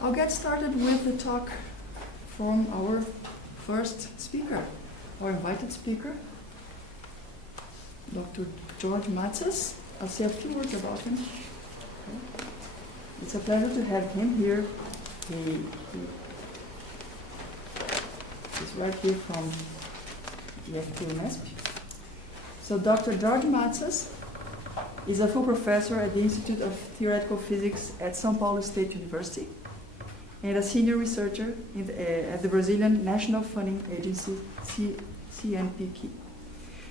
I'll get started with the talk from our first speaker, our invited speaker, Dr. George Matsas. I'll say a few words about him. Okay. It's a pleasure to have him here. He's right here from the FQMSP. So Dr. George Matsas is a full professor at the Institute of Theoretical Physics at São Paulo State University and a senior researcher at the Brazilian National Funding Agency, CNPq.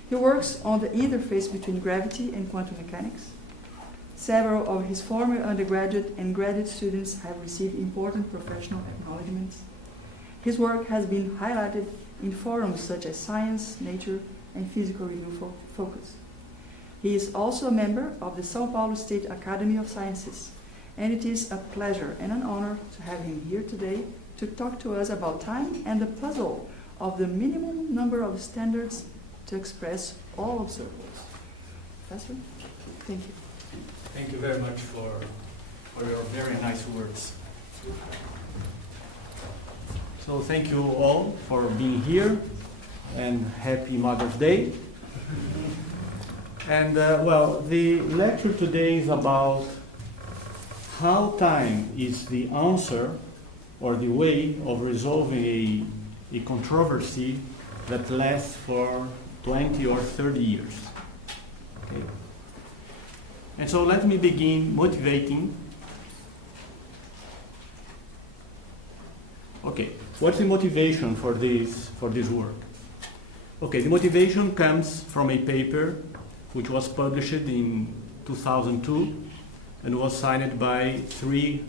He works on the interface between gravity and quantum mechanics. Several of his former undergraduate and graduate students have received important professional acknowledgments. His work has been highlighted in forums such as Science, Nature, and Physical Review Focus. He is also a member of the São Paulo State Academy of Sciences, and it is a pleasure and an honor to have him here today to talk to us about time and the puzzle of the minimum number of standards to express all observables. Professor, thank you. Thank you very much for your very nice words. So thank you all for being here, and happy Mother's Day. And well, the lecture today is about how time is the answer or the way of resolving a controversy that lasts for 20 or 30 years. Okay. And so let me begin motivating. Okay, what's the motivation for this work? Okay, the motivation comes from a paper which was published in 2002 and was signed by three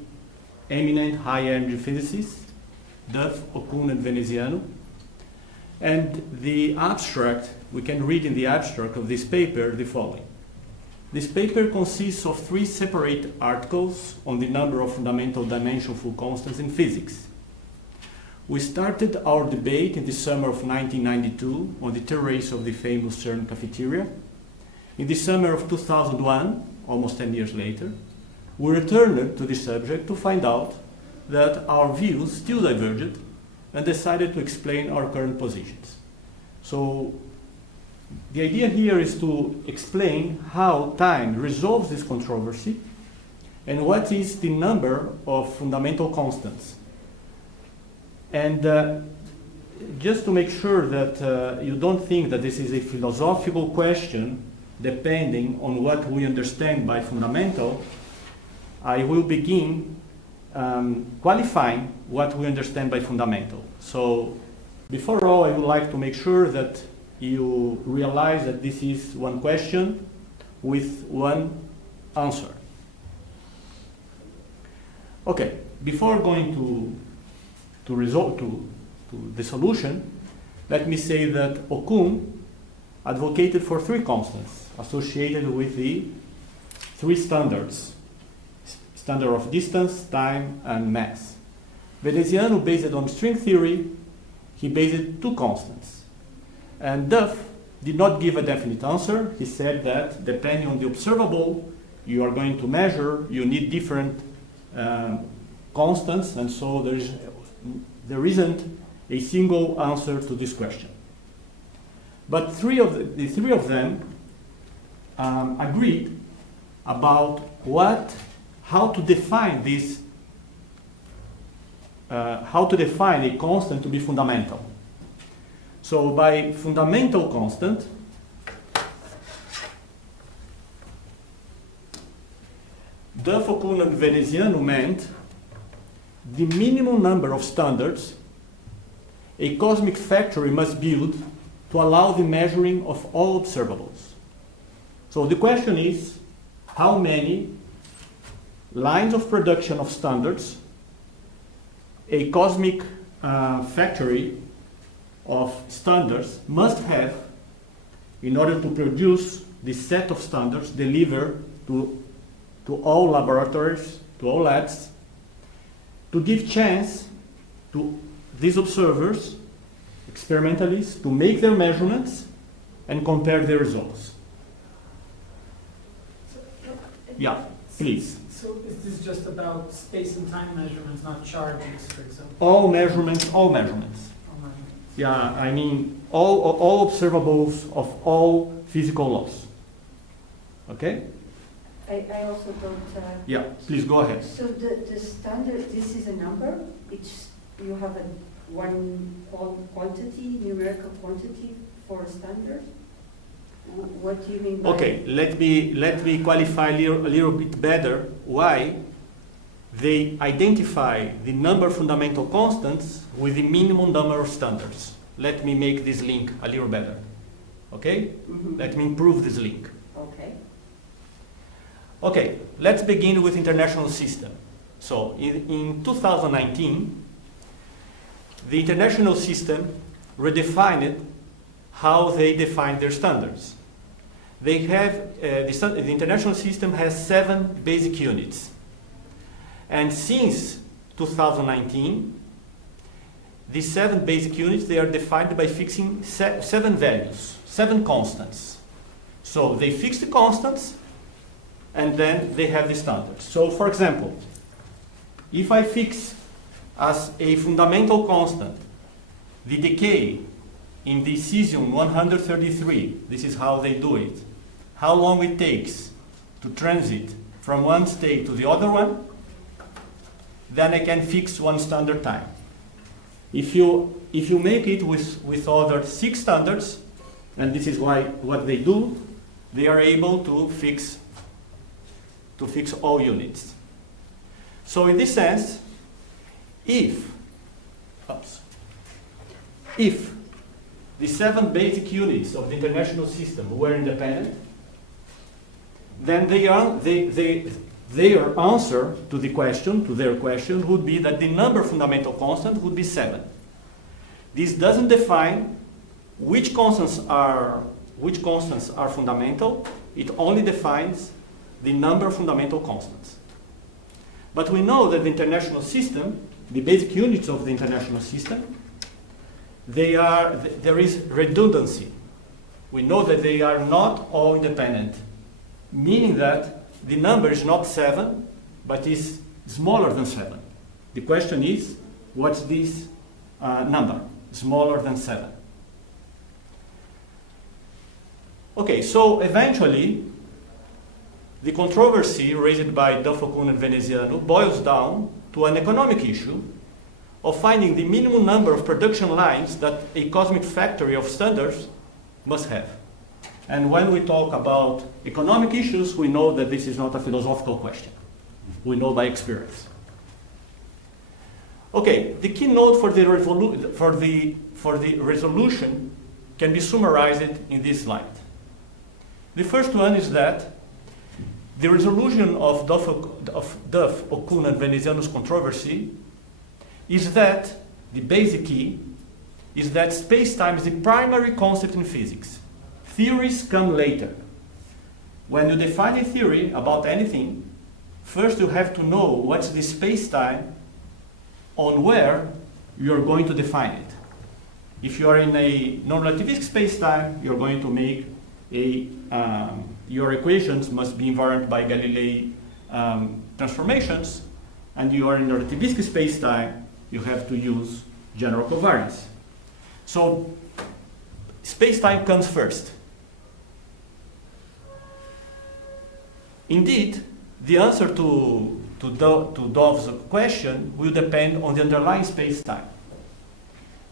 eminent high-energy physicists, Duff, Okun, and Veneziano. And the abstract, we can read in the abstract of this paper the following. This paper consists of three separate articles on the number of fundamental dimensional constants in physics. We started our debate in the summer of 1992 on the terrace of the famous CERN cafeteria. In the summer of 2001, almost 10 years later, we returned to the subject to find out that our views still diverged and decided to explain our current positions. So the idea here is to explain how time resolves this controversy and what is the number of fundamental constants. And just to make sure that you don't think that this is a philosophical question depending on what we understand by fundamental, I will begin qualifying what we understand by fundamental. So before all, I would like to make sure that you realize that this is one question with one answer. Okay, before going to the solution, let me say that Okun advocated for three constants associated with the three standards: standard of distance, time, and mass. Veneziano, based on string theory, he based two constants. And Duff did not give a definite answer. He said that depending on the observable you are going to measure, you need different constants, and so there isn't a single answer to this question. But the three of them agreed about how to define this, how to define a constant to be fundamental. So by fundamental constant, Duff, Okun, and Veneziano meant the minimum number of standards a cosmic factory must build to allow the measuring of all observables. So the question is, how many lines of production of standards a cosmic factory of standards must have in order to produce the set of standards delivered to all laboratories, to all labs, to give chance to these observers, experimentalists, to make their measurements and compare the results. Yeah, please. So is this just about space and time measurements, not charges, for example? All measurements, all measurements. Or measurements? Yeah, I mean, all observables of all physical laws. Okay? I also don't. Yeah, please go ahead. So the standard, this is a number. It's you have one quantity, numerical quantity for a standard. What do you mean by? Okay, let me qualify a little bit better why they identify the number of fundamental constants with the minimum number of standards. Let me make this link a little better. Okay? Mhm. Let me improve this link. Okay. Okay, let's begin with international system. So in 2019, the international system redefined how they define their standards. They have, the international system has 7 basic units. And since 2019, these 7 basic units, they are defined by fixing 7 values, 7 constants. So they fix the constants, and then they have the standards. So for example, if I fix as a fundamental constant the decay in the cesium 133, this is how they do it, how long it takes to transit from one state to the other one, then I can fix one standard time. If you make it with other 6 standards, and this is what they do, they are able to fix all units. So in this sense, if the 7 basic units of the international system were independent, then their answer to their question would be that the number fundamental constant would be 7. This doesn't define which constants are fundamental. It only defines the number of fundamental constants. But we know that the international system, the basic units of the international system, there is redundancy. We know that they are not all independent, meaning that the number is not 7, but is smaller than 7. The question is, what's this number? Smaller than 7. Okay, so eventually, the controversy raised by Duff-O'Connor and Veneziano boils down to an economic issue of finding the minimum number of production lines that a cosmic factory of standards must have. And when we talk about economic issues, we know that this is not a philosophical question. We know by experience. Okay, the keynote for the resolution can be summarized in this slide. The first one is that the resolution of Duff, O'Connor, and Veneziano's controversy is that the basic key is that space-time is the primary concept in physics. Theories come later. When you define a theory about anything, first you have to know what's the space-time on where you're going to define it. If you are in a non-relativistic space-time, you're going to make your equations must be invariant by Galilei transformations, and you are in a relativistic space-time, you have to use general covariance. So space-time comes first. Indeed, the answer to Duff's question will depend on the underlying space-time.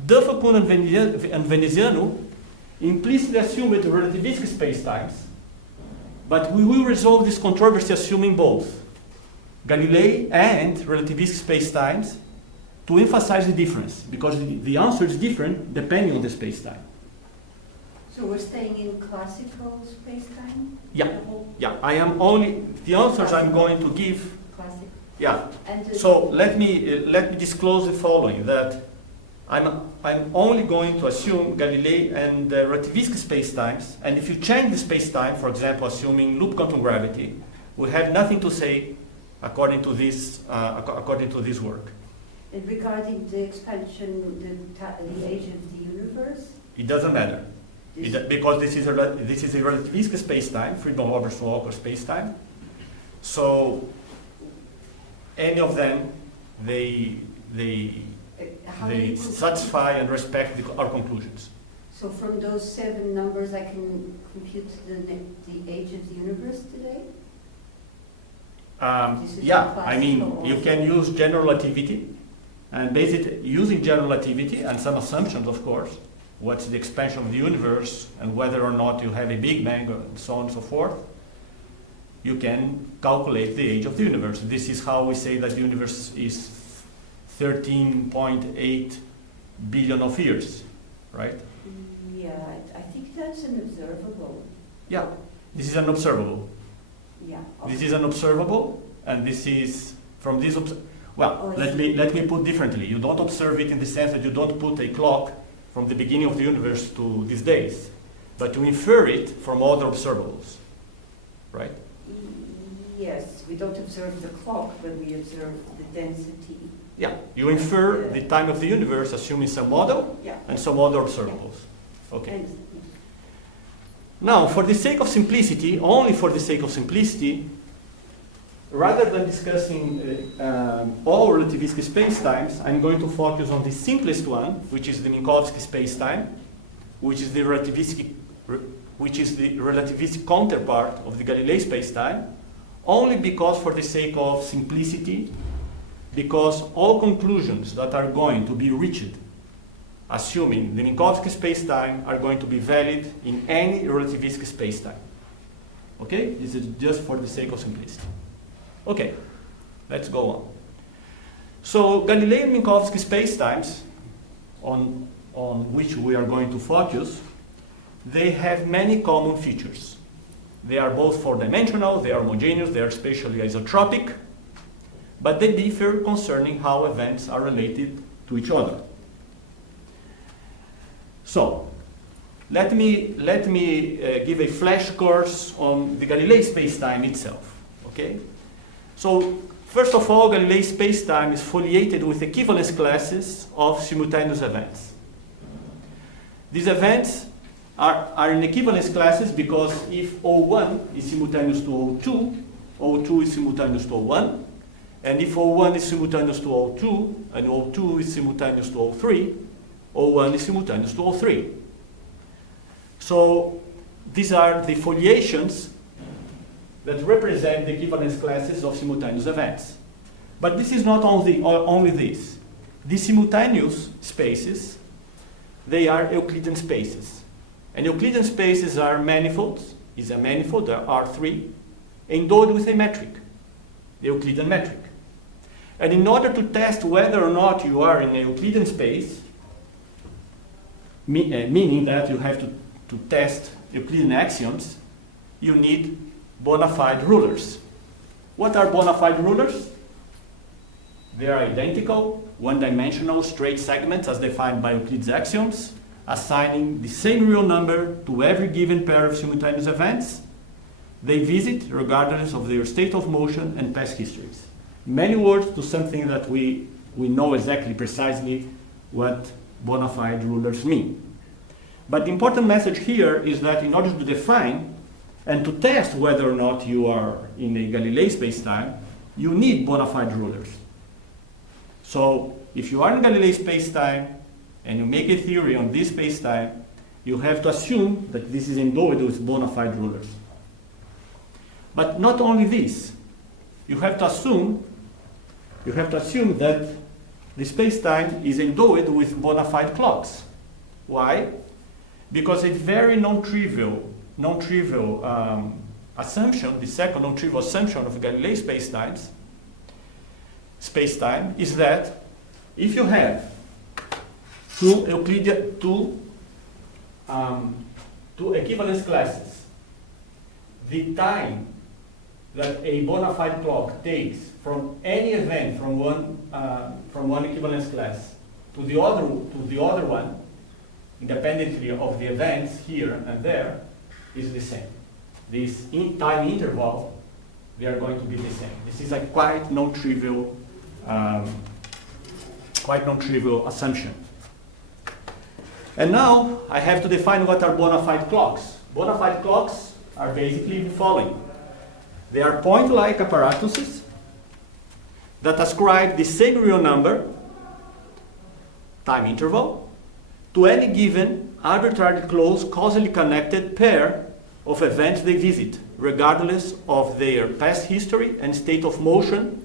Duff, O'Connor, and Veneziano implicitly assumed relativistic spacetimes, but we will resolve this controversy assuming both Galilei and relativistic spacetimes to emphasize the difference, because the answer is different depending on the spacetime. So we're staying in classical space-time? Yeah, yeah. I am only the answers I'm going to give. Classic. Yeah. And So let me disclose the following: that I'm only going to assume Galilei and relativistic spacetimes, and if you change the spacetime, for example, assuming loop quantum gravity, we have nothing to say according to this work. and regarding the expansion, the age of the universe? It doesn't matter. Because this is a relativistic spacetime, Friedmann-Robertson-Walker spacetime. So any of them, they How do you satisfy and respect our conclusions. So from those 7 numbers, I can compute the age of the universe today? This is Yeah, I mean, classical you also. can use general relativity, and basically using general relativity and some assumptions, of course, what's the expansion of the universe and whether or not you have a Big Bang and so on and so forth, you can calculate the age of the universe. This is how we say that the universe is 13.8 billion of years, right? Yeah, I think that's an observable. Yeah, this is an observable. Yeah. This is an observable, and this is from this. Well, Oh, I let see. me put differently. You don't observe it in the sense that you don't put a clock from the beginning of the universe to these days, but you infer it from other observables, right? Yes, we don't observe the clock, but we observe the density. Yeah, you infer the time of the universe assuming some model Yeah. and some other observables. Okay. And, Now, for the sake of simplicity, only for the sake of simplicity, rather than discussing all relativistic spacetimes, I'm going to focus on the simplest one, which is the Minkowski spacetime, which is the relativistic counterpart of the Galilei spacetime, only because, for the sake of simplicity, because all conclusions that are going to be reached assuming the Minkowski spacetime are going to be valid in any relativistic spacetime. Okay? This is just for the sake of simplicity. Okay, let's go on. So Galilei and Minkowski spacetimes, on which we are going to focus, they have many common features. They are both four-dimensional, they are homogeneous, they are spatially isotropic, but they differ concerning how events are related to each other. So, let me give a flash course on the Galilei spacetime itself. Okay? So, first of all, Galilei spacetime is foliated with equivalence classes of simultaneous events. These events are in equivalence classes because if O1 is simultaneous to O2, O2 is simultaneous to O1, and if O1 is simultaneous to O2, and O2 is simultaneous to O3, O1 is simultaneous to O3. So these are the foliations that represent the equivalence classes of simultaneous events. But this is not only this. These simultaneous spaces, they are Euclidean spaces. And Euclidean spaces are manifolds, is a manifold, there are R3, endowed with a metric, the Euclidean metric. And in order to test whether or not you are in a Euclidean space, meaning that you have to test Euclidean axioms, you need bona fide rulers. What are bona fide rulers? They are identical, one-dimensional straight segments as defined by Euclid's axioms, assigning the same real number to every given pair of simultaneous events they visit regardless of their state of motion and past histories. Many words to something that we know exactly precisely what bona fide rulers mean. But the important message here is that in order to define and to test whether or not you are in a Galilei spacetime, you need bona fide rulers. So if you are in Galilei spacetime and you make a theory on this spacetime, you have to assume that this is endowed with bona fide rulers. But not only this, you have to assume that the spacetime is endowed with bona fide clocks. Why? Because a very non-trivial assumption, the second non-trivial assumption of Galilei spacetime is that if you have two equivalence classes, the time that a bona fide clock takes from any event from one equivalence class to the other one, independently of the events here and there, is the same. This time interval, they are going to be the same. This is a quite non-trivial assumption. And now I have to define what are bona fide clocks. Bona fide clocks are basically the following. They are point-like apparatuses that ascribe the same real number, time interval, to any given arbitrarily close causally connected pair of events they visit, regardless of their past history and state of motion,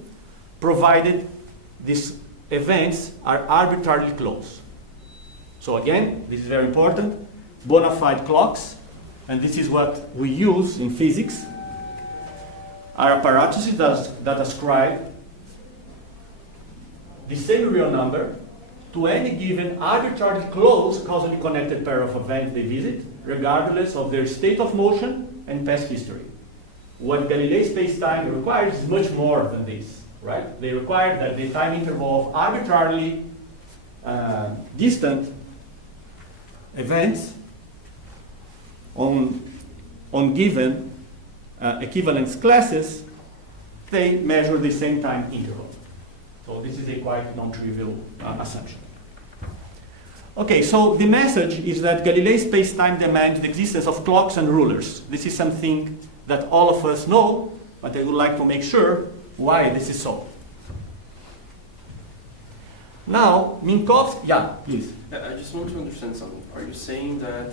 provided these events are arbitrarily close. So again, this is very important, bona fide clocks, and this is what we use in physics, are apparatuses that ascribe the same real number to any given arbitrarily close causally connected pair of events they visit, regardless of their state of motion and past history. What Galilei space-time requires is much more than this, right? They require that the time interval of arbitrarily distant events on given equivalence classes, they measure the same time interval. So this is a quite non-trivial assumption. Okay, so the message is that Galilei space-time demands the existence of clocks and rulers. This is something that all of us know, but I would like to make sure why this is so. Now, Minkowski, yeah, please. I just want to understand something. Are you saying that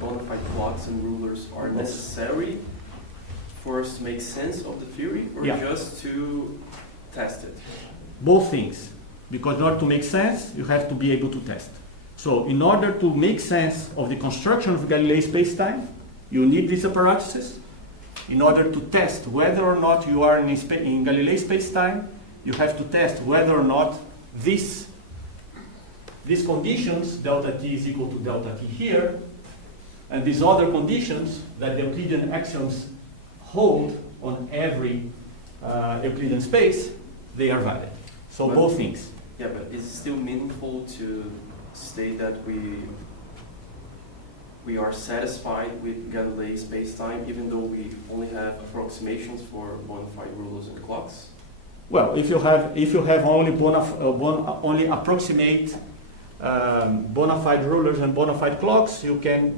bona fide clocks and rulers are necessary for us to make sense of the theory, or Yeah. just to test it? Both things. Because in order to make sense, you have to be able to test. So in order to make sense of the construction of Galilei space-time, you need these apparatuses. In order to test whether or not you are in Galilei space-time, you have to test whether or not these conditions, delta t is equal to delta t here, and these other conditions that the Euclidean axioms hold on every Euclidean space, they are valid. So But- both things. Yeah, but is it still meaningful to state that we are satisfied with Galilei space-time, even though we only have approximations for bona fide rulers and clocks? Well, if you have only only approximate bona fide rulers and bona fide clocks, you can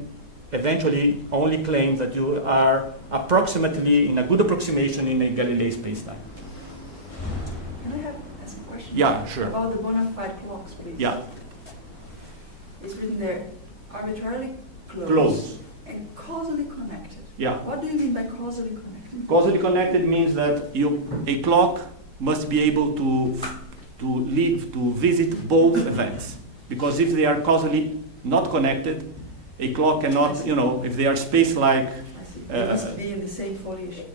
eventually only claim that you are approximately in a good approximation in a Galilei space-time. Can I ask a question? Yeah, sure. About the bona fide clocks, please. Yeah, It's written there, arbitrarily close. close. And causally connected. Yeah. What do you mean by causally connected? Causally connected means that a clock must be able to visit both events. Because if they are causally not connected, a clock cannot, if they are space-like. I see. It must be in the same foliation.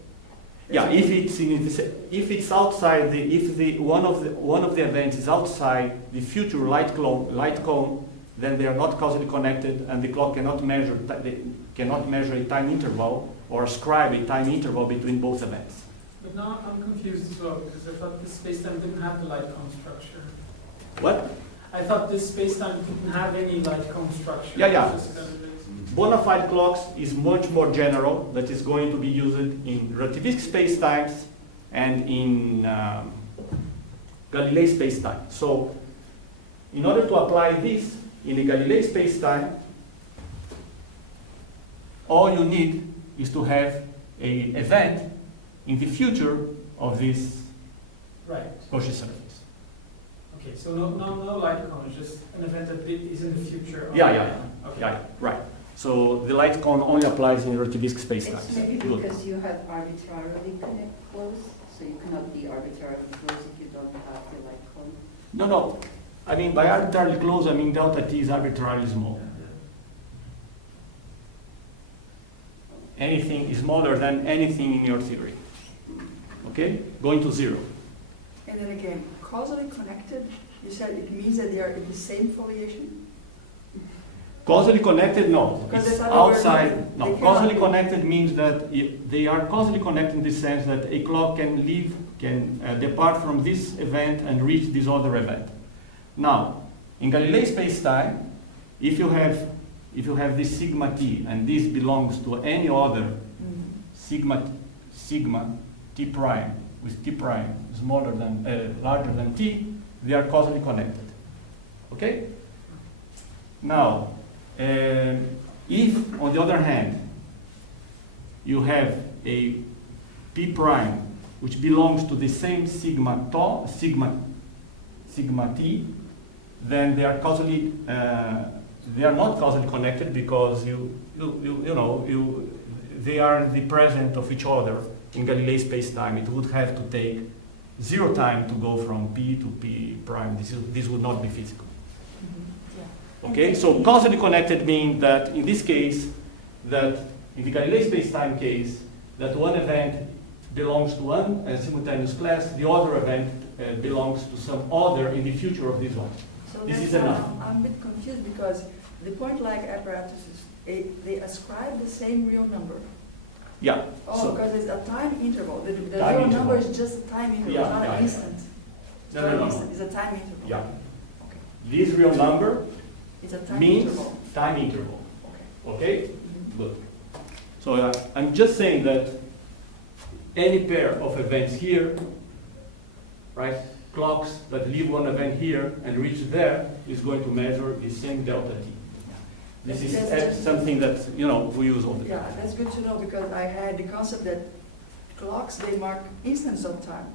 Yeah, if it's outside one of the events is outside the future light cone, then they are not causally connected, and the clock cannot measure a time interval or ascribe a time interval between both events. But now I'm confused as well, because I thought this spacetime didn't have the light cone structure. What? I thought this spacetime didn't have any light cone structure. Yeah, yeah. It's just that it is. Bona fide clocks is much more general. That is going to be used in relativistic spacetimes and in Galilei spacetime. So, in order to apply this in a Galilei spacetime, all you need is to have an event in the future of this Right. Cauchy surface. Okay, so no light cone, just an event that is in the future. Yeah. Okay. Yeah, right. So the light cone only applies in relativistic spacetimes. It's maybe Good. because you have arbitrarily close, so you cannot be arbitrarily close if you don't have the light cone. No. I mean, by arbitrarily close, I mean delta t is arbitrarily small. Anything is smaller than anything in your theory. Okay? Going to zero. And then again, causally connected, you said it means that they are in the same foliation? Causally connected, no. Because It's I thought they were outside. not- No, they cannot causally be. connected means that they are causally connected in the sense that a clock can depart from this event and reach this other event. Now, in Galilei spacetime, if you have this sigma t and this belongs to any other sigma t prime with t prime larger than t, they are causally connected. Okay? Now, if on the other hand you have a p prime which belongs to the same sigma t, then they are causally they are not causally connected because they are the present of each other in Galilei space-time. It would have to take 0 time to go from P to P prime. This would not be physical. Yeah. Okay, so causally connected means that in this case, that in the Galilei space-time case, that one event belongs to one simultaneous class, the other event belongs to some other in the future of this one. So This that's is enough. I'm a bit confused because the point-like apparatuses, they ascribe the same real number. Yeah. Oh, so, because it's a time interval. The Time real interval. number is just a time interval, Yeah, not yeah, an yeah. instant. No, It's not no, an no. instant, it's a time interval. Yeah. Okay. This real number It's a time means interval. time interval. Okay. Okay? Mhm. Good. So I'm just saying that any pair of events here, right, clocks that leave one event here and reach there is going to measure the same delta t. This is That's something that we use all the time. Yeah, that's good to know because I had the concept that clocks, they mark instants of time.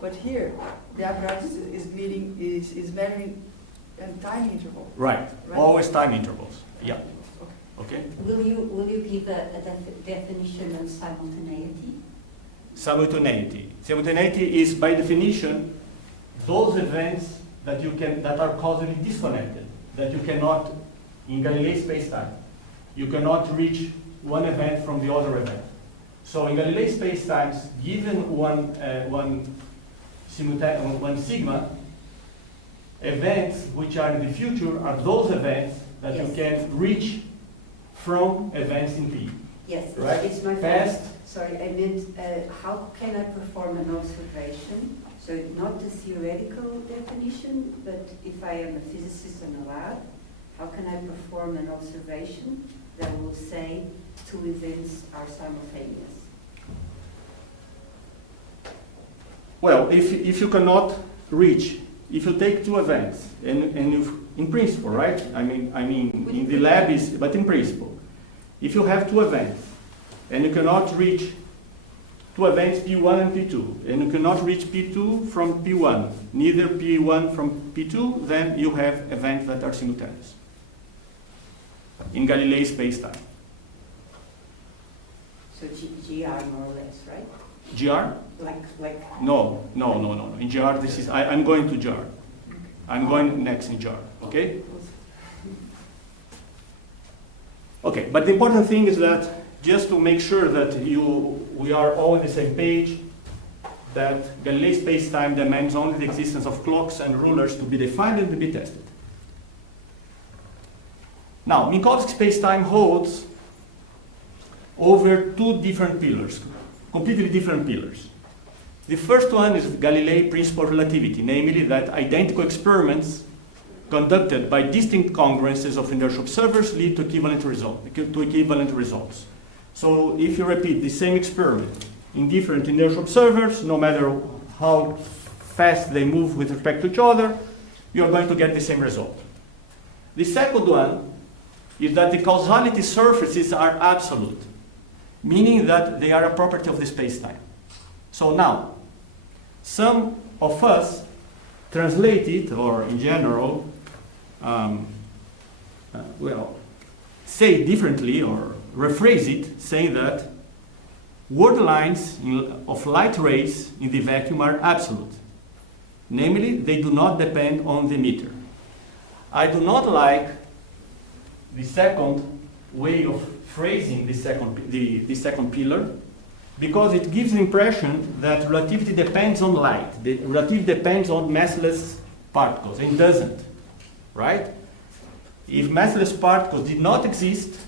But here, the apparatus is measuring a time interval. Right. Right. Always time intervals. Yeah. Okay. Okay. Will you give a definition of simultaneity? Simultaneity. Simultaneity is by definition those events that are causally disconnected, that you cannot, in Galilei space-time, you cannot reach one event from the other event. So in Galilei space-times, given one sigma, events which are in the future are those events that you Yes. can reach from events in P. Yes, Right. it's my Fast. Sorry, I meant how can I perform an observation? So not the theoretical definition, but if I am a physicist in a lab, how can I perform an observation that will say 2 events are simultaneous? Well, if you cannot reach, if you take 2 events, and in principle, right? I mean, in the lab but in principle, if you have 2 events, and you cannot reach 2 events, P1 and P2, and you cannot reach P2 from P1, neither P1 from P2, then you have events that are simultaneous in Galilei space-time. So GR more or less, right? GR? Like No. In GR, I'm going to GR. I'm going next in GR, okay? Okay, but the important thing is that just to make sure that we are all on the same page, that Galilei space-time demands only the existence of clocks and rulers to be defined and to be tested. Now, Minkowski space-time holds over 2 different pillars, completely different pillars. The first one is Galilei principle of relativity, namely that identical experiments conducted by distinct congruences of inertial observers lead to equivalent results. So if you repeat the same experiment in different inertial observers, no matter how fast they move with respect to each other, you are going to get the same result. The second one is that the causality surfaces are absolute, meaning that they are a property of the space-time. So now, some of us translate it, or in general, say differently or rephrase it, saying that word lines of light rays in the vacuum are absolute. Namely, they do not depend on the emitter. I do not like the second way of phrasing the second pillar, because it gives the impression that relativity depends on light. The relativity depends on massless particles, and it doesn't, right? If massless particles did not exist,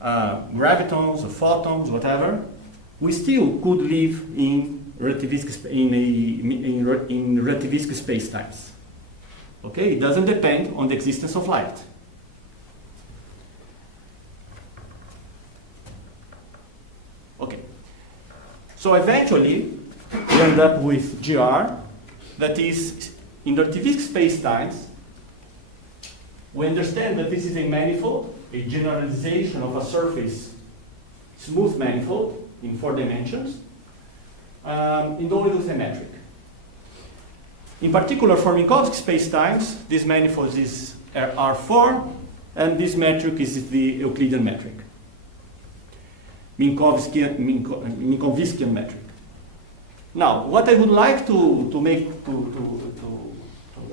gravitons or photons, whatever, we still could live in relativistic spacetimes. Okay, it doesn't depend on the existence of light. Okay, so eventually we end up with GR, that is, in relativistic spacetimes, we understand that this is a manifold, a generalization of a surface smooth manifold in 4 dimensions, involved symmetric. In particular, for Minkowski spacetimes, this manifold is R4, and this metric is the Euclidean metric, Minkowskian metric. Now, what I would like to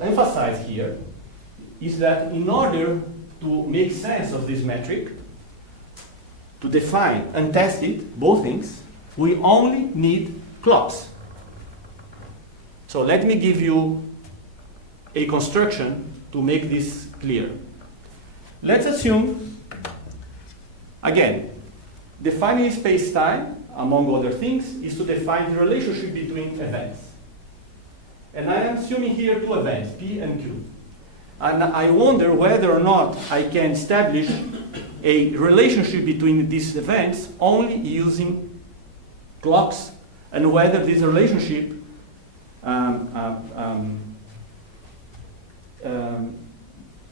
emphasize here is that in order to make sense of this metric, to define and test it, both things, we only need clocks. So let me give you a construction to make this clear. Let's assume, again, defining space-time, among other things, is to define the relationship between events. And I am assuming here two events, P and Q. And I wonder whether or not I can establish a relationship between these events only using clocks, and whether this relationship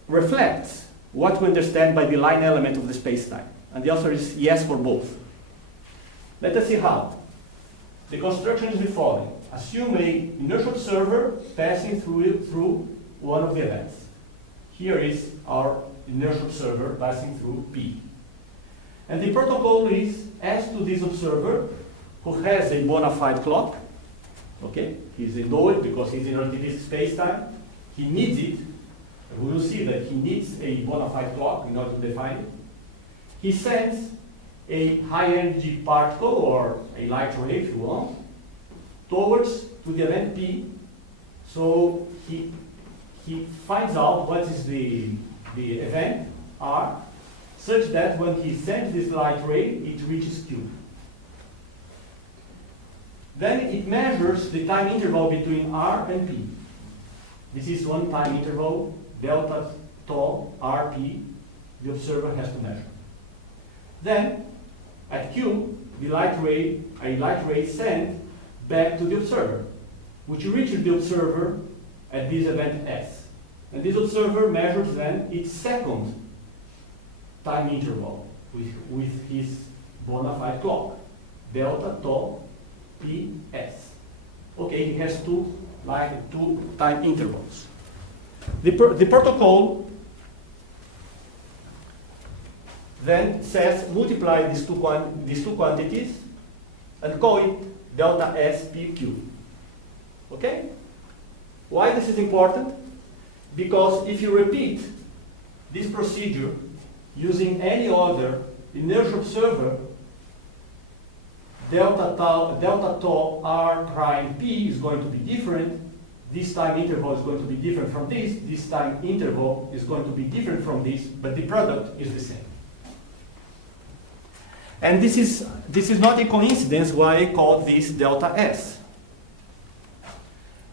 reflects what we understand by the line element of the space-time. And the answer is yes for both. Let us see how. The construction is the following. Assume an inertial observer passing through one of the events. Here is our inertial observer passing through P. And the protocol is, as to this observer, who has a bona fide clock, okay, he's endowed because he's in relativistic space-time, he needs it. We will see that he needs a bona fide clock in order to define it. He sends a high energy particle, or a light ray if you want, towards to the event P. So he finds out what is the event R, such that when he sends this light ray, it reaches Q. Then it measures the time interval between R and P. This is one time interval, delta tau RP, the observer has to measure. Then, at Q, a light ray sent back to the observer, which reaches the observer at this event S. And this observer measures then its second time interval with his bona fide clock, delta tau PS. Okay, he has two time intervals. The protocol then says multiply these two quantities and call it delta S PQ. Okay? Why this is important? Because if you repeat this procedure using any other inertial observer, delta tau R prime P is going to be different. This time interval is going to be different from this. This time interval is going to be different from this, but the product is the same. And this is not a coincidence why I call this delta S.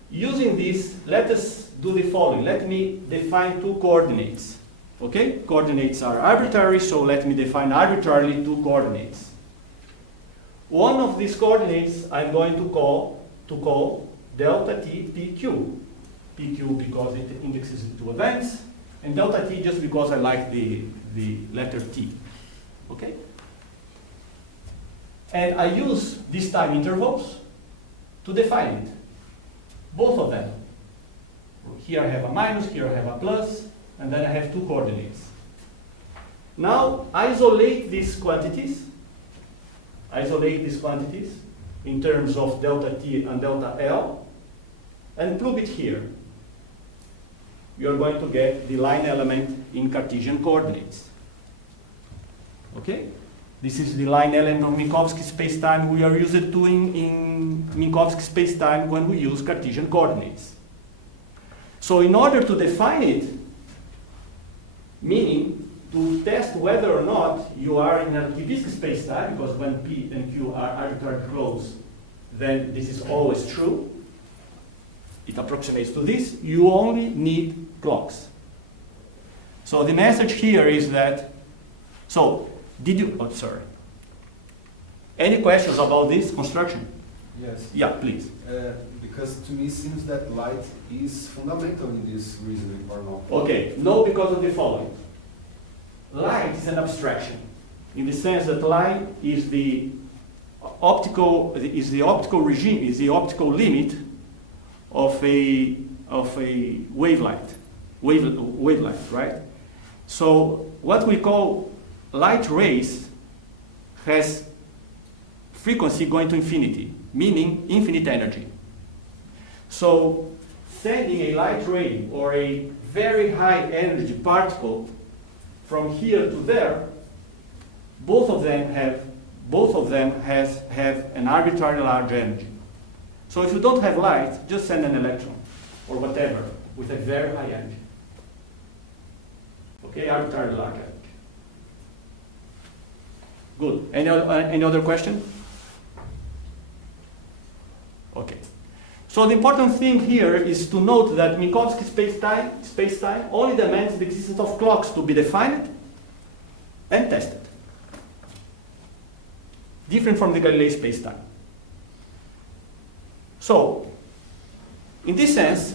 Using this, let us do the following. Let me define two coordinates. Okay? Coordinates are arbitrary, so let me define arbitrarily two coordinates. One of these coordinates I'm going to call delta t pq. Pq because it indexes two events, and delta t just because I like the letter t. Okay? And I use these time intervals to define it. Both of them. Here I have a minus, here I have a plus, and then I have two coordinates. Now isolate these quantities. Isolate these quantities in terms of delta t and delta L, and plug it here. You are going to get the line element in Cartesian coordinates. Okay? This is the line element of Minkowski spacetime we are used to in Minkowski spacetime when we use Cartesian coordinates. So in order to define it, meaning to test whether or not you are in a relativistic spacetime, because when P and Q are arbitrarily close, then this is always true. It approximates to this. You only need clocks. So the message here is that, sorry. Any questions about this construction? Yes. Yeah, please. Because to me it seems that light is fundamental in this reasoning or not. Okay, no, because of the following. Light is an abstraction, in the sense that light is the optical regime, is the optical limit of a wavelength, right? So what we call light rays has frequency going to infinity, meaning infinite energy. So sending a light ray or a very high energy particle from here to there, both of them have an arbitrarily large energy. So if you don't have light, just send an electron or whatever with a very high energy. Okay, arbitrarily large energy. Good. Any other question? Okay. So the important thing here is to note that Minkowski space-time only demands the existence of clocks to be defined and tested. Different from the Galilei space-time. So, in this sense,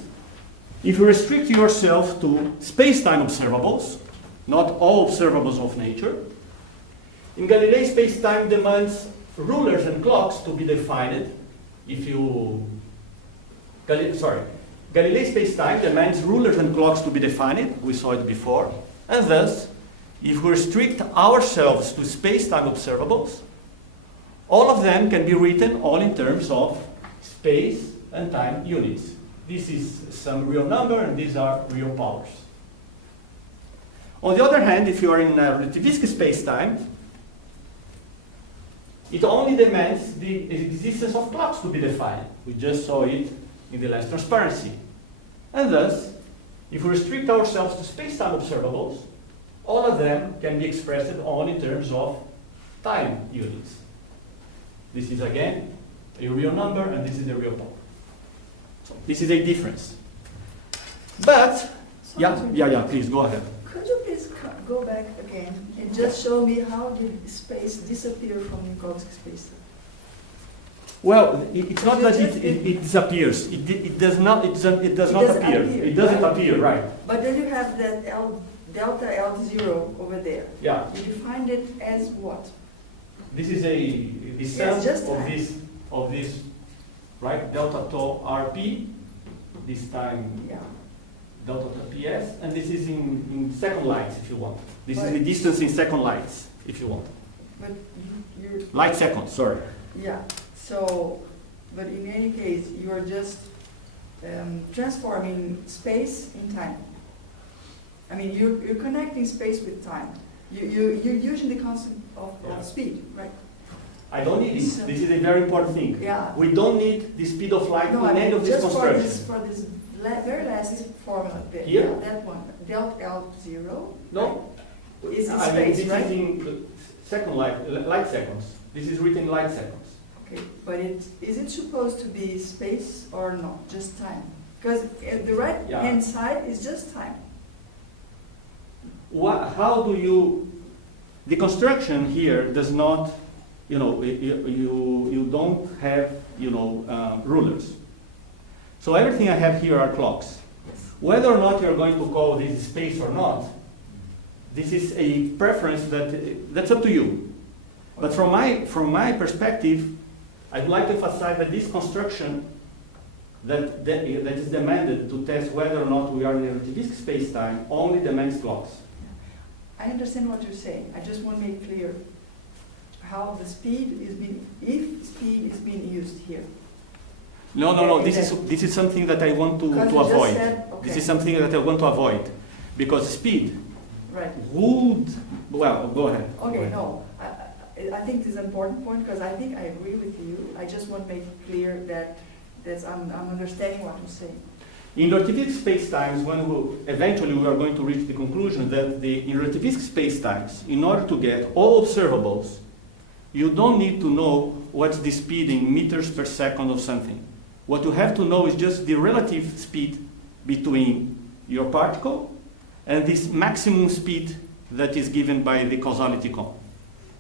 if you restrict yourself to space-time observables, not all observables of nature, in Galilei space-time demands rulers and clocks to be defined. Galilei space-time demands rulers and clocks to be defined, we saw it before, and thus, if we restrict ourselves to space-time observables, all of them can be written all in terms of space and time units. This is some real number and these are real powers. On the other hand, if you are in a relativistic space-time, it only demands the existence of clocks to be defined. We just saw it in the last transparency. And thus, if we restrict ourselves to space-time observables, all of them can be expressed only in terms of time units. This is again a real number and this is a real power. So this is a difference. But, please go ahead. Could you please go back again and just show me how did space disappear from Minkowski space? Well, it's not that it disappears. It does not appear. It doesn't appear, right? But then you have that delta L0 over there. Yeah. You define it as what? This is the sum of this, right? Delta tau RP, this time delta tau PS, and this is in second lights if you want. This is the distance in second lights if you want. But you're... Light seconds, sorry. Yeah, so, but in any case, you are just transforming space in time. I mean, you're connecting space with time. You're using the concept of speed, right? I don't need this. This is a very important thing. Yeah. We don't need the speed of light in any of this construction. For this very last formula, Here? that one, delta L0. No. Right? Is in I space, mean, this right? is in second light seconds. This is written in light seconds. Okay, but is it supposed to be space or not? Just time? Because the right hand side is just time. How do you? The construction here does not. You don't have rulers. So everything I have here are clocks. Yes. Whether or not you're going to call this space or not, this is a preference that's up to you. But from my perspective, I'd like to emphasize that this construction that is demanded to test whether or not we are in a relativistic space-time only demands clocks. I understand what you're saying. I just want to make clear how the speed is being, if speed is being used here. No. This is something that I want to avoid. This is something that I want to avoid, because speed would. Well, go ahead. Okay, no. I think this is an important point because I think I agree with you. I just want to make it clear that I'm understanding what you're saying. In relativistic spacetimes, when eventually we are going to reach the conclusion that in relativistic spacetimes, in order to get all observables, you don't need to know what's the speed in meters per second of something. What you have to know is just the relative speed between your particle and this maximum speed that is given by the causality cone.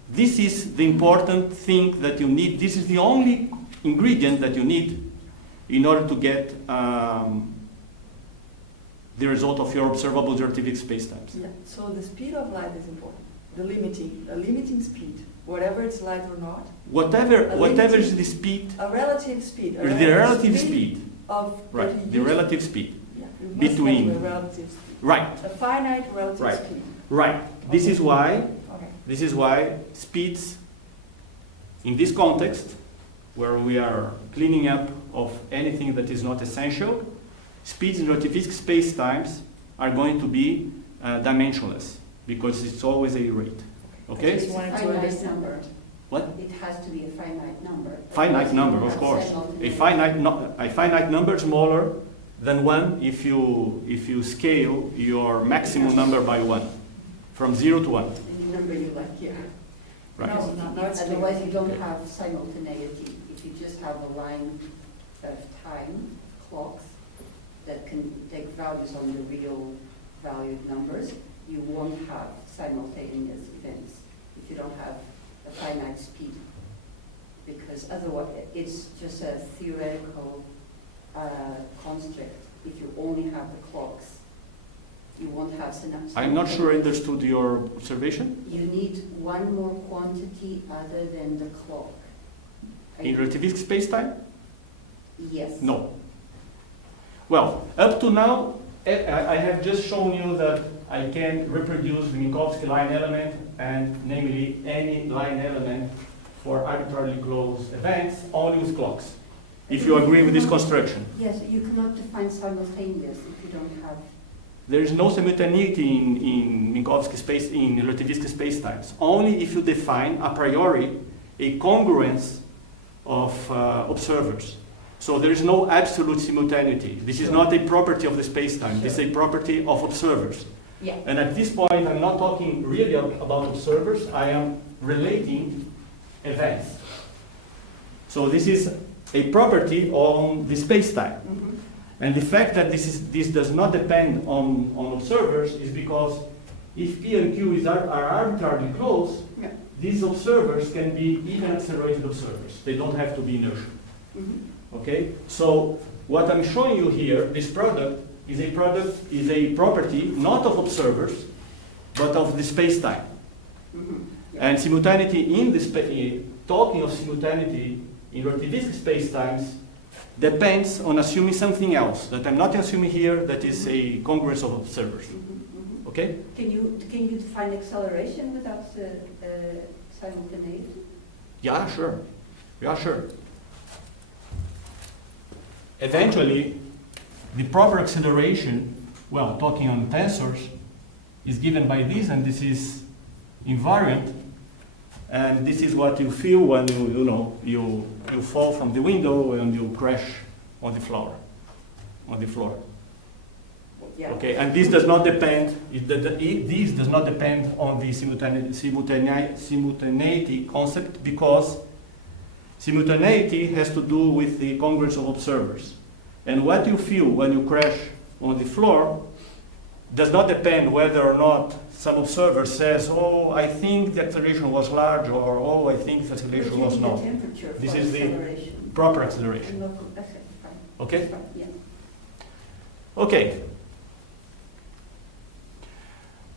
This is the important thing that you need. This is the only ingredient that you need in order to get the result of your observable relativistic spacetimes. Yeah. So the speed of light is important. The limiting speed. whatever it's light or not, Whatever is the speed, a relative speed. the relative speed, Of that right, you the use. relative speed. Yeah, you must between- have a relative speed. Right, A finite relative Right. speed. right. This is why Okay. This is why speeds, in this context, where we are cleaning up of anything that is not essential, speeds in relativistic spacetimes are going to be dimensionless, because it's always a rate. I Okay? just wanted to Finite understand. number. What? It has to be a finite number. Finite number, of Have course. simultaneous- A finite number smaller than 1 if you scale your maximum number by 1, from 0 to 1. And the number you like here. Right. No, now it's clear. Otherwise, you don't Okay. have simultaneity. If you just have a line of time, clocks, that can take values on the real valued numbers, you won't have simultaneous events if you don't have a finite speed. Because otherwise, it's just a theoretical construct. If you only have the clocks, you won't have synapses. I'm not sure I understood your observation. You need one more quantity other than the clock. In relativistic spacetime? Yes. No. Well, up to now, I have just shown you that I can reproduce the Minkowski line element, and namely any line element for arbitrarily closed events, only with clocks. If you agree with this construction. Yes, you cannot define simultaneous if you don't have. There is no simultaneity in Minkowski space, in relativistic spacetimes. Only if you define a priori a congruence of observers. So there is no absolute simultaneity. This is not a property of the spacetime. This is a property of observers. Yeah. And at this point, I'm not talking really about observers. I am relating events. So this is a property on the spacetime. Mhm. And the fact that this does not depend on observers is because if P and Q are arbitrarily close, Yeah. these observers can be even accelerated observers. They don't have to be inertial. Mhm. Okay? So what I'm showing you here, this product is a property not of observers, but of the spacetime. Mhm. And simultaneity in the talking of simultaneity in relativistic spacetimes depends on assuming something else that I'm not assuming here, that is a congruence of observers. Mhm. Mhm. Okay? Can you define acceleration without simultaneity? Yeah, sure. Yeah, sure. Eventually, the proper acceleration, well, talking on tensors, is given by this, and this is invariant, and this is what you feel when you fall from the window and you crash on the floor. Yeah. Okay, and this does not depend. This does not depend on the simultaneity concept, because simultaneity has to do with the congruence of observers, and what you feel when you crash on the floor does not depend whether or not some observer says, "Oh, I think the acceleration was large," or "Oh, I think the acceleration was not." This is the proper acceleration. Okay? Yeah. Okay.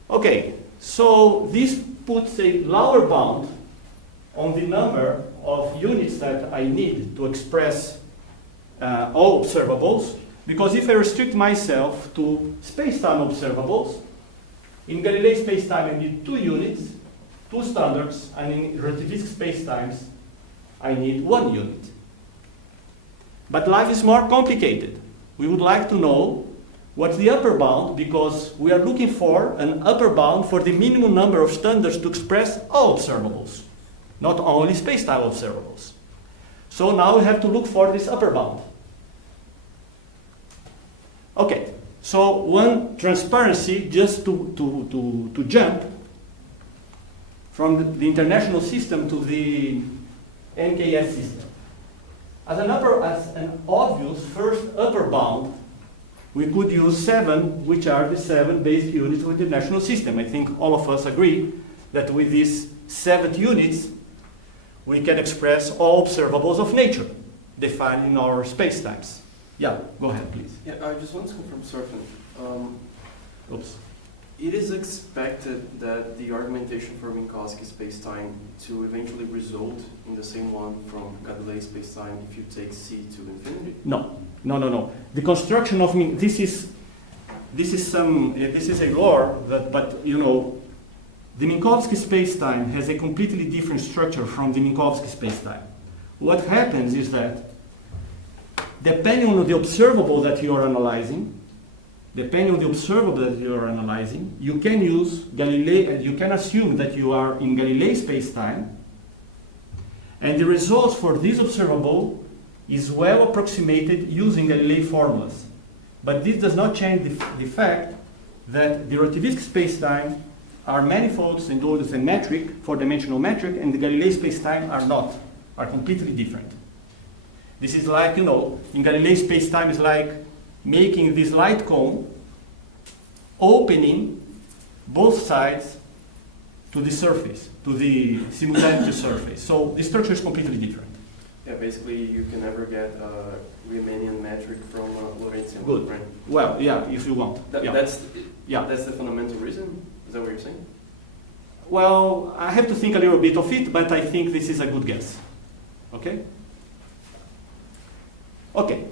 Okay, so this puts a lower bound on the number of units that I need to express all observables, because if I restrict myself to space-time observables, in Galilei space-time I need 2 units, 2 standards, and in relativistic spacetimes I need 1 unit. But life is more complicated. We would like to know what's the upper bound, because we are looking for an upper bound for the minimum number of standards to express all observables, not only space-time observables. So now we have to look for this upper bound. Okay, so one transparency just to jump from the international system to the NKS system. As an obvious first upper bound, we could use 7, which are the 7 basic units of the international system. I think all of us agree that with these 7 units, we can express all observables of nature defined in our spacetimes. Yeah, go ahead, please. Yeah, I just want to confirm something. Oops. it is expected that the argumentation for Minkowski spacetime to eventually result in the same one from Galilei spacetime if you take C to infinity? No, no, no, no. The construction of this is a lore that, but you know, the Minkowski spacetime has a completely different structure from the Minkowski spacetime. What happens is that depending on the observable that you are analyzing, you can use Galilei, you can assume that you are in Galilei spacetime, and the results for this observable is well approximated using Galilei formulas. But this does not change the fact that the relativistic spacetime are manifolds and orders and metric, four-dimensional metric, and the Galilei spacetime are not, are completely different. This is like, you know, in Galilei spacetime is like making this light cone, opening both sides to the surface, to the simultaneous surface. So the structure is completely different. Yeah, basically you can never get a Riemannian metric from Lorentzian. Good. Right? Well, yeah, if you want. Yeah. That's Yeah. the fundamental reason? Is that what you're saying? Well, I have to think a little bit of it, but I think this is a good guess. Okay? Okay.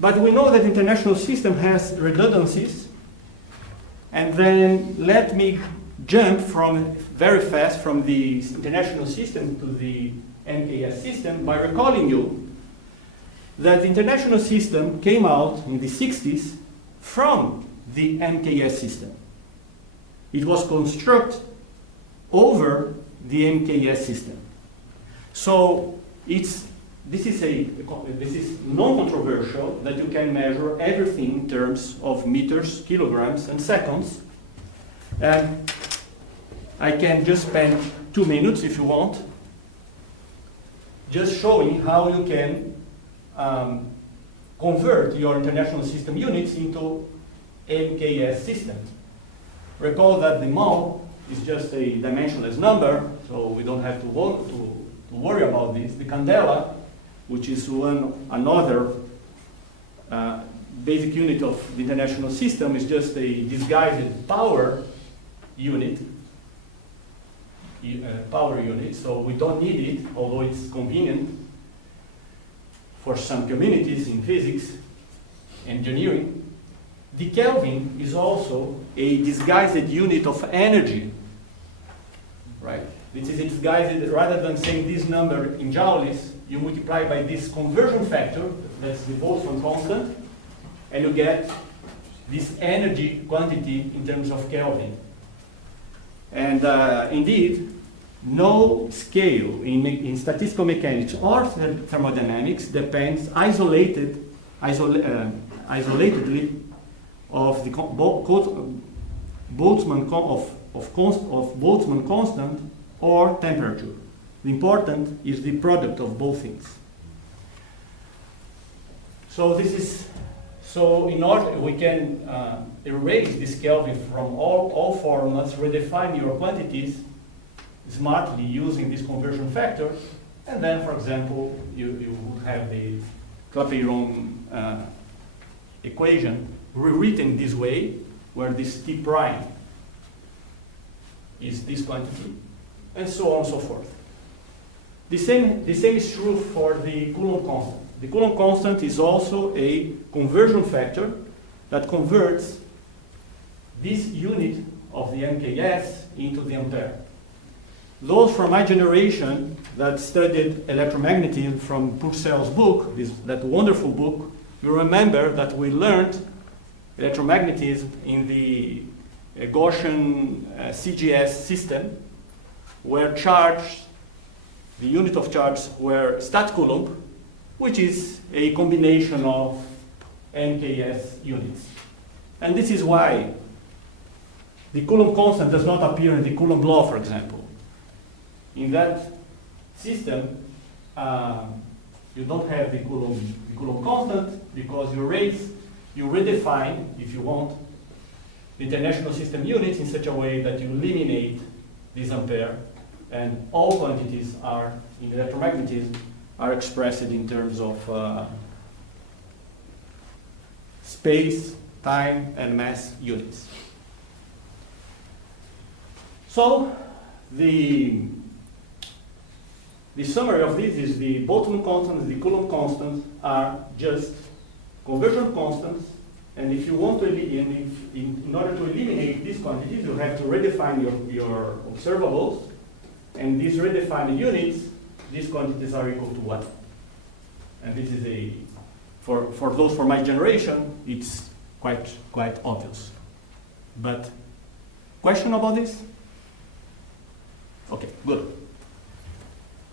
But we know that the international system has redundancies, and then let me jump very fast from the international system to the MKS system by recalling you that the international system came out in the 60s from the MKS system. It was constructed over the MKS system. So this is non-controversial that you can measure everything in terms of meters, kilograms, and seconds. And I can just spend 2 minutes if you want, just showing how you can convert your international system units into MKS system. Recall that the mole is just a dimensionless number, so we don't have to worry about this. The candela, which is another basic unit of the international system, is just a disguised power unit, so we don't need it, although it's convenient for some communities in physics, engineering. The Kelvin is also a disguised unit of energy, right? This is a disguised, rather than saying this number in joules, you multiply by this conversion factor, that's the Boltzmann constant, and you get this energy quantity in terms of Kelvin. And indeed, no scale in statistical mechanics or thermodynamics depends isolatedly of the Boltzmann constant or temperature. The important is the product of both things. So in order we can erase this Kelvin from all formulas, redefine your quantities smartly using this conversion factor, and then, for example, you would have the Clapeyron equation rewritten this way, where this T prime is this quantity, and so on and so forth. The same is true for the Coulomb constant. The Coulomb constant is also a conversion factor that converts this unit of the MKS into the ampere. Those from my generation that studied electromagnetism from Purcell's book, that wonderful book, you remember that we learned electromagnetism in the Gaussian CGS system, where the unit of charge were stat-coulomb, which is a combination of MKS units. And this is why the Coulomb constant does not appear in the Coulomb law, for example. In that system, you don't have the Coulomb constant because you redefine, if you want, the international system units in such a way that you eliminate this ampere, and all quantities are, in electromagnetism, are expressed in terms of space, time, and mass units. So the summary of this is the Boltzmann constant and the Coulomb constant are just conversion constants, and if you want to in order to eliminate these quantities, you have to redefine your observables, and these redefined units, these quantities are equal to 1. And this is for those for my generation, it's quite obvious. But question about this? Okay, good.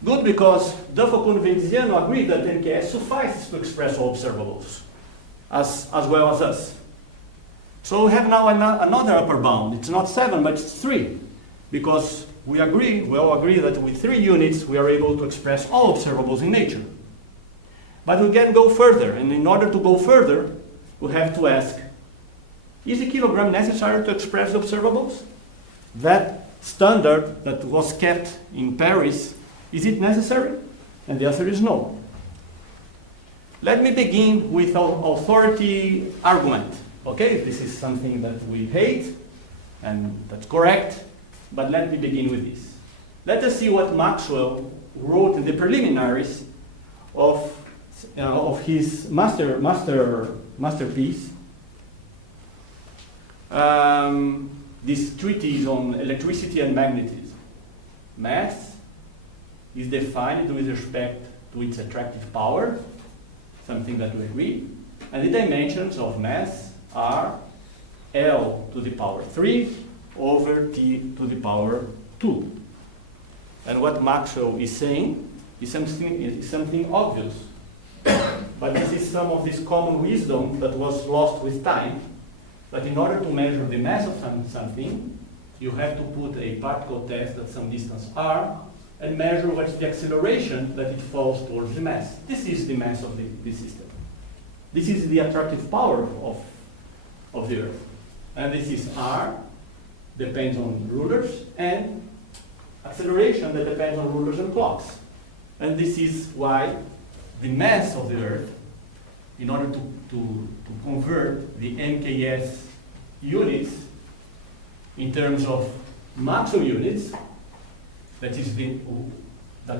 Good, because Dufour and Veneziano agreed that NKS suffices to express all observables, as well as us. So we have now another upper bound. It's not 7, but it's 3, because we all agree that with 3 units we are able to express all observables in nature. But we can go further, and in order to go further, we have to ask, is a kilogram necessary to express the observables? That standard that was kept in Paris, is it necessary? And the answer is no. Let me begin with authority argument. Okay, this is something that we hate, and that's correct, but let me begin with this. Let us see what Maxwell wrote in the preliminaries of his masterpiece, this treatise on electricity and magnetism. Mass is defined with respect to its attractive power, something that we agree, and the dimensions of mass are L to the power 3 over T to the power 2. And what Maxwell is saying is something obvious. But this is some of this common wisdom that was lost with time, that in order to measure the mass of something, you have to put a particle test at some distance r and measure what's the acceleration that it falls towards the mass. This is the mass of the system. This is the attractive power of the Earth. And this is r, depends on rulers, and acceleration that depends on rulers and clocks. And this is why the mass of the Earth, in order to convert the MKS units in terms of Maxwell units, that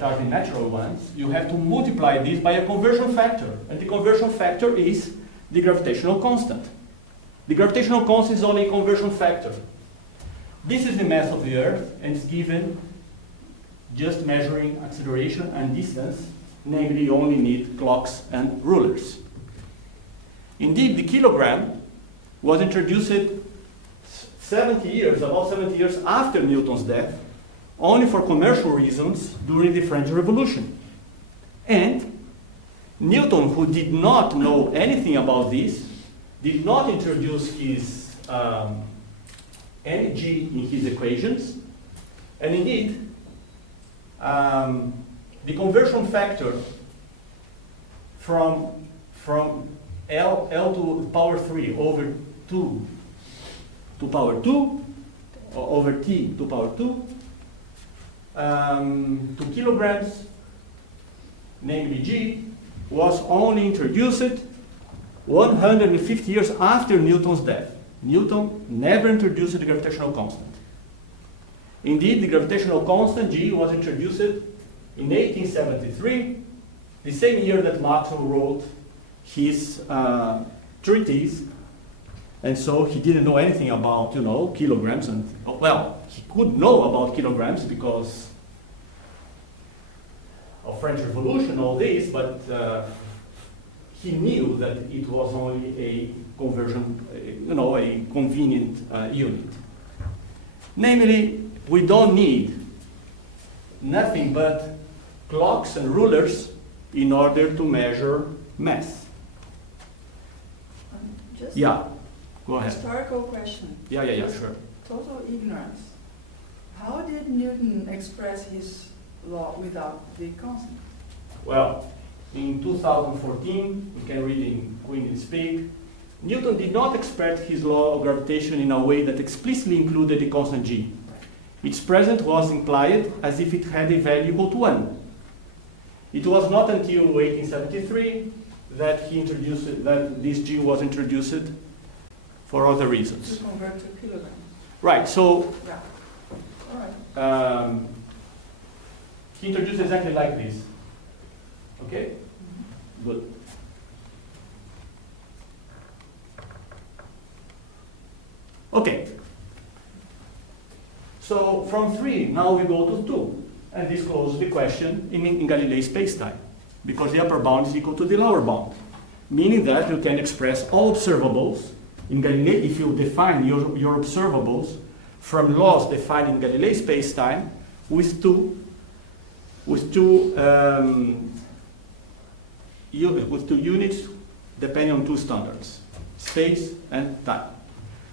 are the natural ones, you have to multiply this by a conversion factor. And the conversion factor is the gravitational constant. The gravitational constant is only a conversion factor. This is the mass of the Earth, and it's given just measuring acceleration and distance. Namely, you only need clocks and rulers. Indeed, the kilogram was introduced about 70 years after Newton's death, only for commercial reasons during the French Revolution. And Newton, who did not know anything about this, did not introduce his energy in his equations, and indeed, the conversion factor from L to the power 3 over 2 to power 2, or over T to power 2, to kilograms, namely G, was only introduced 150 years after Newton's death. Newton never introduced the gravitational constant. Indeed, the gravitational constant, G, was introduced in 1873, the same year that Maxwell wrote his treatise, and so he didn't know anything about, kilograms, and, well, he could know about kilograms because of French Revolution, all this, but he knew that it was only a conversion, a convenient unit. Namely, we don't need nothing but clocks and rulers in order to measure mass. Just Yeah, go ahead. historical question. Yeah, sure. Total ignorance. How did Newton express his law without the constant? Well, in 2014, we can read in Queen Speak, Newton did not express his law of gravitation in a way that explicitly included the constant G. Its presence was implied as if it had a value equal to 1. It was not until 1873 that this G was introduced for other reasons. To convert to kilograms. Right, so Yeah. All right. He introduced exactly like this. Okay? Good. Okay. So from 3, now we go to 2. And this closes the question in Galilei spacetime, because the upper bound is equal to the lower bound, meaning that you can express all observables in Galilei if you define your observables from laws defined in Galilei spacetime with two units depending on 2 standards, space and time.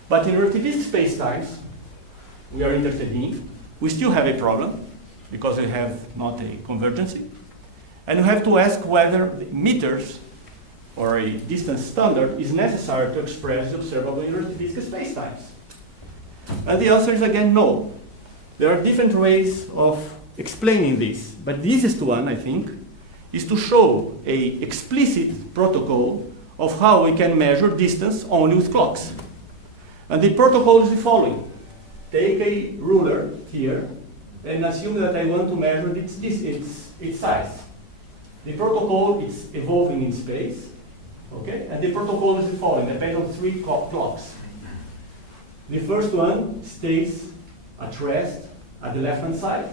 But in relativistic spacetimes we are interested in, we still have a problem because we have not a convergency. And you have to ask whether the meters or a distance standard is necessary to express the observable in relativistic spacetimes. And the answer is again no. There are different ways of explaining this, but the easiest one, I think, is to show a explicit protocol of how we can measure distance only with clocks. And the protocol is the following. Take a ruler here and assume that I want to measure its size. The protocol is evolving in space, okay? And the protocol is the following, depends on 3 clocks. The first one stays at rest at the left-hand side.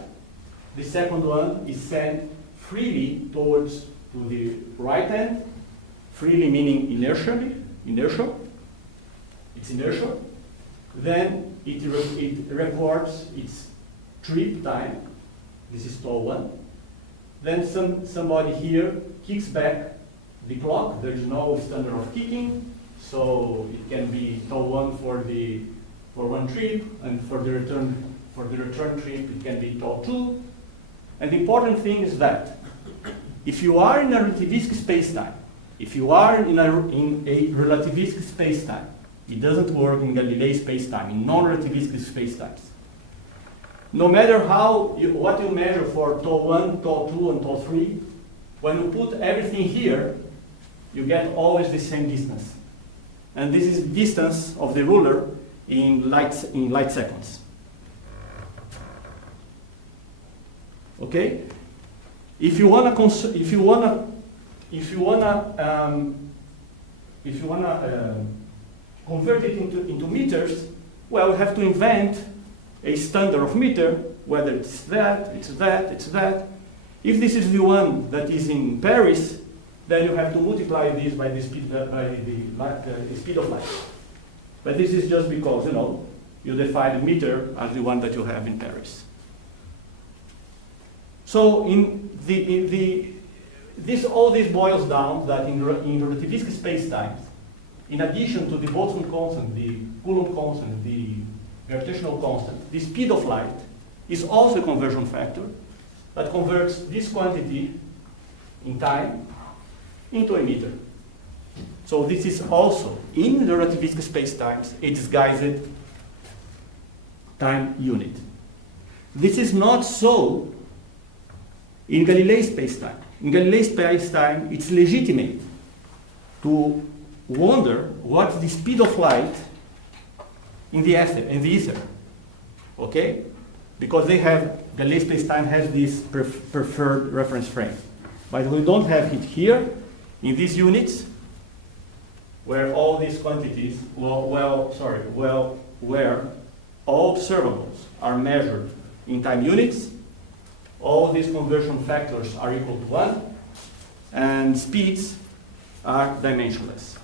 The second one is sent freely towards to the right hand, freely meaning inertial. It's inertial. Then it records its trip time. This is tau 1. Then somebody here kicks back the clock. There is no standard of kicking, so it can be tau 1 for one trip, and for the return trip it can be tau 2. And the important thing is that if you are in a relativistic spacetime, if you are in a relativistic spacetime, it doesn't work in Galilei spacetime, in non-relativistic spacetimes. No matter what you measure for tau 1, tau 2, and tau 3, when you put everything here, you get always the same distance. And this is distance of the ruler in light seconds. Okay? If you wanna convert it into meters, well, we have to invent a standard of meter, whether it's that. If this is the one that is in Paris, then you have to multiply this by the speed of light. But this is just because, you define the meter as the one that you have in Paris. So all this boils down that in relativistic spacetimes, in addition to the Boltzmann constant, the Coulomb constant, the gravitational constant, the speed of light is also a conversion factor that converts this quantity in time into a meter. So this is also, in the relativistic spacetimes, a disguised time unit. This is not so in Galilei spacetime. In Galilei spacetime, it's legitimate to wonder what's the speed of light in the ether, okay? Because Galilei spacetime has this preferred reference frame. But we don't have it here in these units, where all these quantities, where all observables are measured in time units, all these conversion factors are equal to 1, and speeds are dimensionless.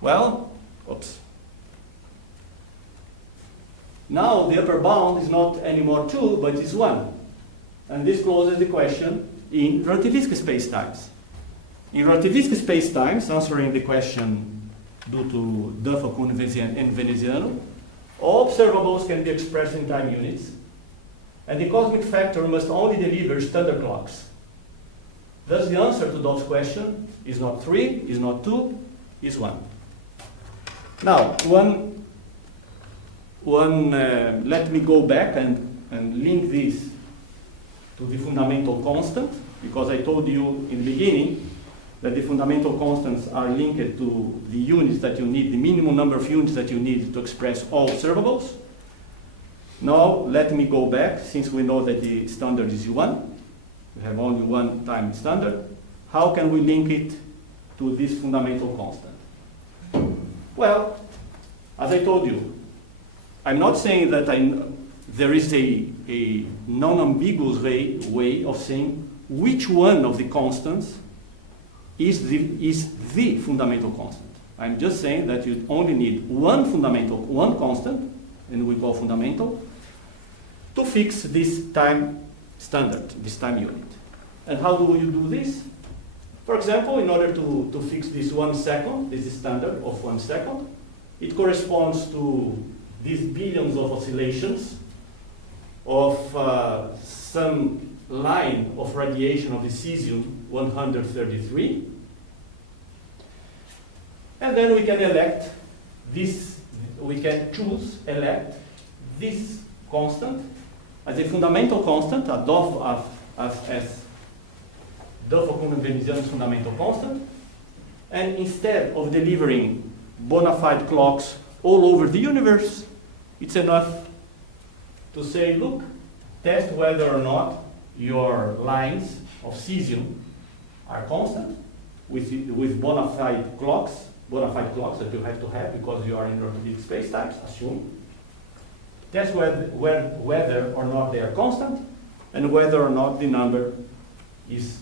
Well, oops. Now the upper bound is not anymore 2, but is 1. And this closes the question in relativistic spacetimes. In relativistic spacetimes, answering the question due to Duffel, Kuhn, and Veneziano, all observables can be expressed in time units, and the cosmic factor must only deliver standard clocks. Thus the answer to those questions is not 3, is not 2, is 1. Now, let me go back and link this to the fundamental constant, because I told you in the beginning that the fundamental constants are linked to the units that you need, the minimum number of units that you need to express all observables. Now let me go back, since we know that the standard is 1, we have only one time standard. How can we link it to this fundamental constant? Well, as I told you, I'm not saying that there is a non-ambiguous way of saying which one of the constants is the fundamental constant. I'm just saying that you only need one constant, and we call fundamental, to fix this time standard, this time unit. And how do you do this? For example, in order to fix this 1 second, this is standard of 1 second, it corresponds to these billions of oscillations of some line of radiation of the cesium-133. And then we can elect this, we can elect this constant as a fundamental constant, as Duffer-Venezian's fundamental constant. And instead of delivering bona fide clocks all over the universe, it's enough to say, look, test whether or not your lines of cesium are constant with bona fide clocks that you have to have because you are in relativistic spacetimes, assume. Test whether or not they are constant and whether or not the number is,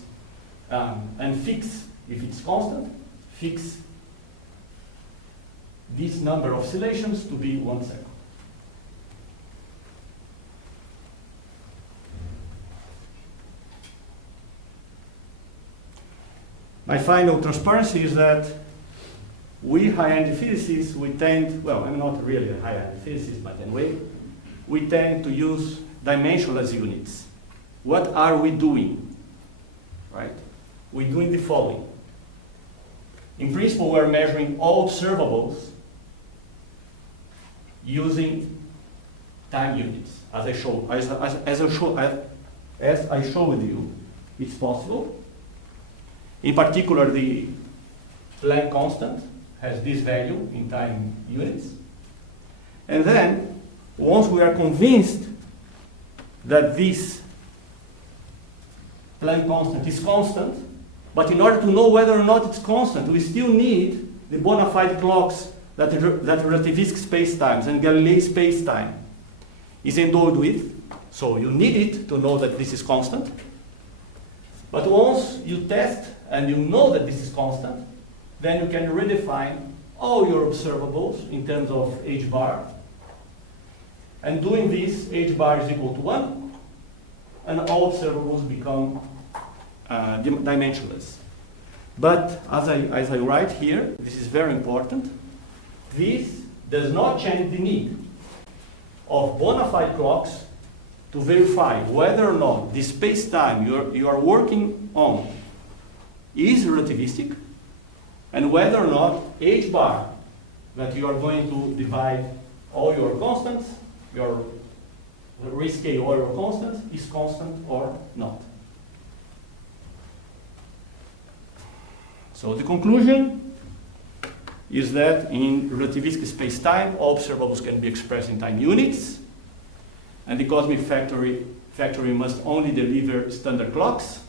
and fix, if it's constant, fix this number of oscillations to be 1 second. My final transparency is that we high-end physicists, we tend, well, I'm not really a high-end physicist, but anyway, we tend to use dimensionless units. What are we doing? Right? We're doing the following. In principle, we're measuring all observables using time units. As I showed you, it's possible. In particular, the Planck constant has this value in time units. And then, once we are convinced that this Planck constant is constant, but in order to know whether or not it's constant, we still need the bona fide clocks that relativistic spacetimes and Galilei spacetime is endowed with. So you need it to know that this is constant. But once you test and you know that this is constant, then you can redefine all your observables in terms of h bar. And doing this, h bar is equal to 1, and all observables become dimensionless. But as I write here, this is very important, this does not change the need of bona fide clocks to verify whether or not the space-time you are working on is relativistic, and whether or not h bar that you are going to divide all your constants, your rescale all your constants, is constant or not. So the conclusion is that in relativistic space-time, all observables can be expressed in time units, and the cosmic factory must only deliver standard clocks.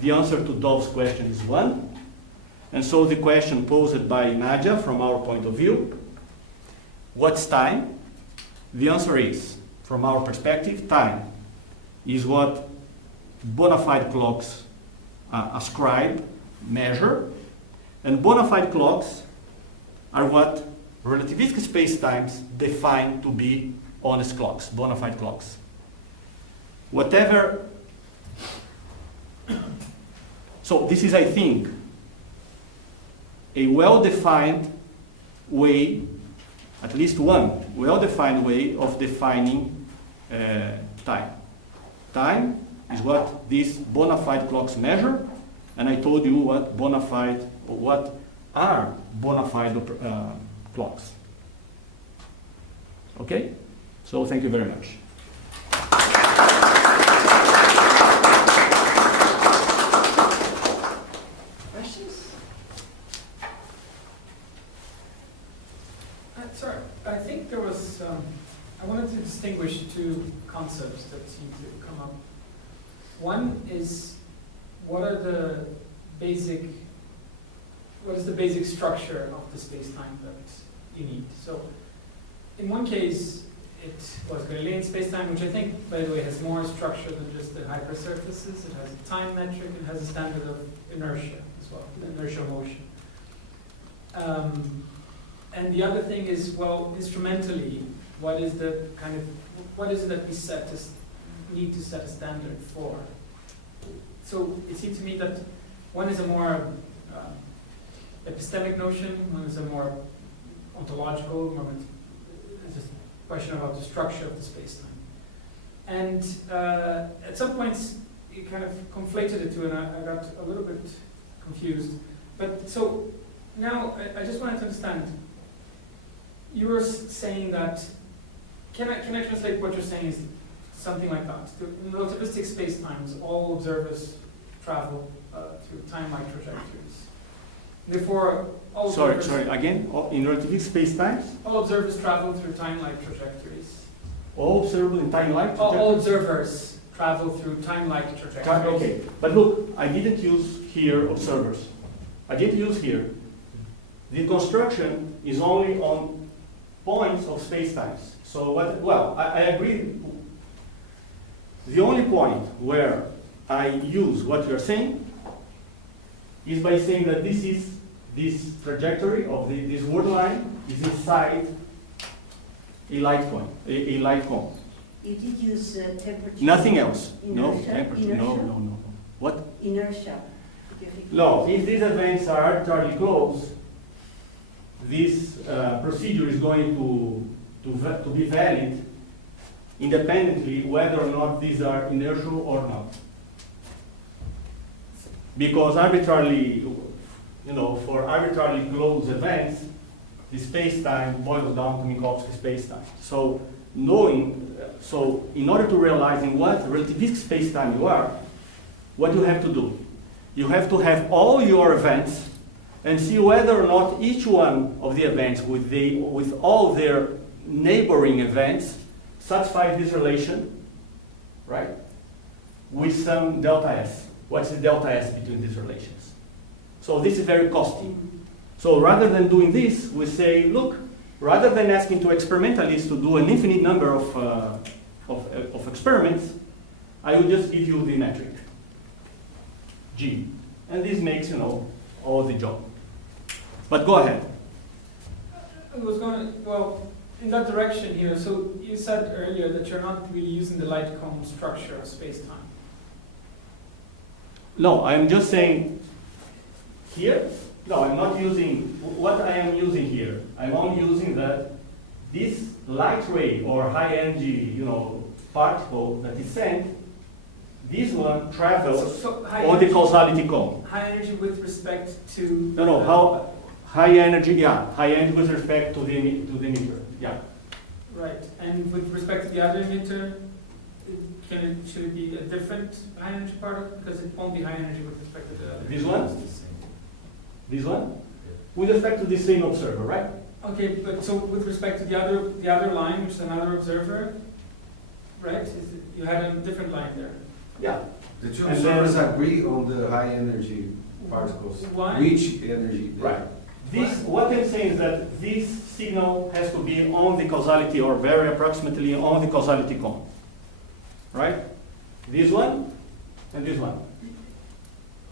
The answer to Dov's question is 1. And so the question posed by Nadia, from our point of view, what's time? The answer is, from our perspective, time is what bona fide clocks ascribe, measure, and bona fide clocks are what relativistic spacetimes define to be honest clocks, bona fide clocks. Whatever. So this is, I think, a well-defined way, at least one well-defined way of defining time. Time is what these bona fide clocks measure, and I told you what are bona fide clocks. Okay? So thank you very much. Sorry, I think there was, I wanted to distinguish two concepts that seem to come up. One is, what is the basic structure of the space-time that you need? So, in one case, it was Galilean space-time, which I think, by the way, has more structure than just the hypersurfaces. It has a time metric, it has a standard of inertia as well, inertial motion. And the other thing is, well, instrumentally, what is it that we need to set a standard for? So it seems to me that one is a more epistemic notion, one is a more ontological, it's a question about the structure of the space-time. And at some points, you kind of conflated the two, and I got a little bit confused. But so now I just wanted to understand. You were saying that. Can I translate what you're saying is something like that? In relativistic spacetimes, all observers travel through time-like trajectories. Therefore, all observers, again, in relativistic spacetimes? all observers travel through time-like trajectories. All observable in time-like trajectories? All observers travel through time-like trajectories. Okay, but look, I didn't use here observers. I didn't use here. The construction is only on points of spacetimes. So I agree. The only point where I use what you're saying is by saying that this trajectory of this word line is inside a light point, a light cone. You did use temperature. Nothing else. No, Inertia? temperature. No. What? Inertia. No, if these events are arbitrarily close, this procedure is going to be valid independently whether or not these are inertial or not. Because arbitrarily, for arbitrarily closed events, the space-time boils down to Minkowski space-time. So in order to realize in what relativistic space-time you are, what you have to do? You have to have all your events and see whether or not each one of the events with all their neighboring events satisfies this relation, right? With some delta S. What's the delta S between these relations? So this is very costly. So rather than doing this, we say, look, rather than asking to experimentalists to do an infinite number of experiments, I will just give you the metric, G. And this makes, all the job. But go ahead. I was going in that direction here. So you said earlier that you're not really using the light cone structure of space-time. No, I'm just saying here. No, I'm not using what I am using here. I'm only using that this light ray or high energy, particle that is sent. This one travels on the causality cone. High energy with respect to. No. How high energy? Yeah, high energy with respect to the emitter. Yeah. Right, and with respect to the other emitter, should it be a different high energy particle? Because it won't be high energy with respect to the other. This one? This one? With respect to the same observer, right? Okay, but so with respect to the other line, which is another observer, right? You had a different line there. Yeah. The two observers agree on the high energy particles. Why? Which energy? Right. What I'm saying is that this signal has to be on the causality or very approximately on the causality cone. Right? This one and this one.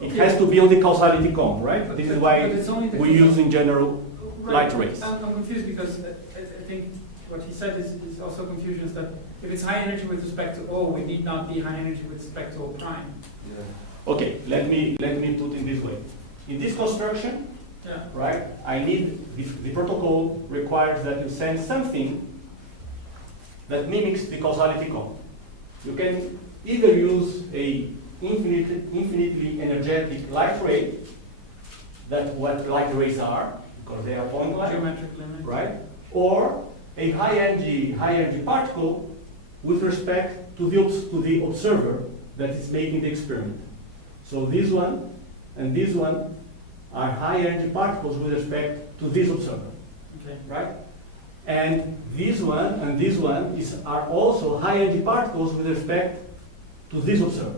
It has to be on the causality cone, right? This is why we use in general light rays. I'm confused because I think what he said is also confusion, is that if it's high energy with respect to O, it need not be high energy with respect to O prime. Yeah. Okay, let me put it this way. In this construction, right, I need the protocol requires that you send something that mimics the causality cone. You can either use a infinitely energetic light ray, that's what light rays are, because they are point light, Geometric limit. right? Or a high energy particle with respect to the observer that is making the experiment. So this one and this one are high energy particles with respect to this observer, Okay. right? And this one and this one are also high energy particles with respect to this observer.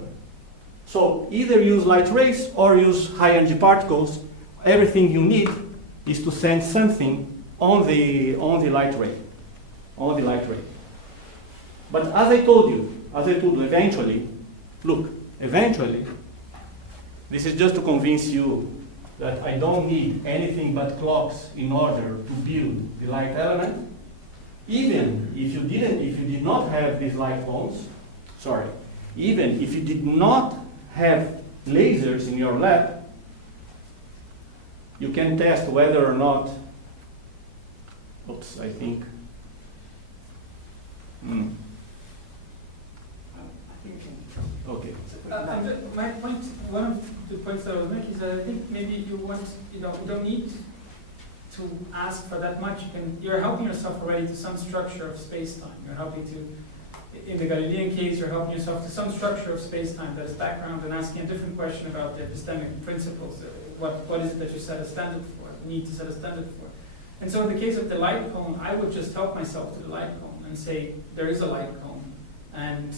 So either use light rays or use high energy particles. Everything you need is to send something on the light ray. On the light ray. But as I told you, eventually, look, eventually, this is just to convince you that I don't need anything but clocks in order to build the light element. Even if you did not have these light cones, even if you did not have lasers in your lab, you can test whether or not, oops, I think, okay. My point, one of the points that I was making is that I think maybe you don't need to ask for that much. You're helping yourself already to some structure of space-time. You're helping to, in the Galilean case, you're helping yourself to some structure of space-time that is background and asking a different question about the epistemic principles. What is it that you set a standard for, need to set a standard for? And so in the case of the light cone, I would just help myself to the light cone and say, there is a light cone. And,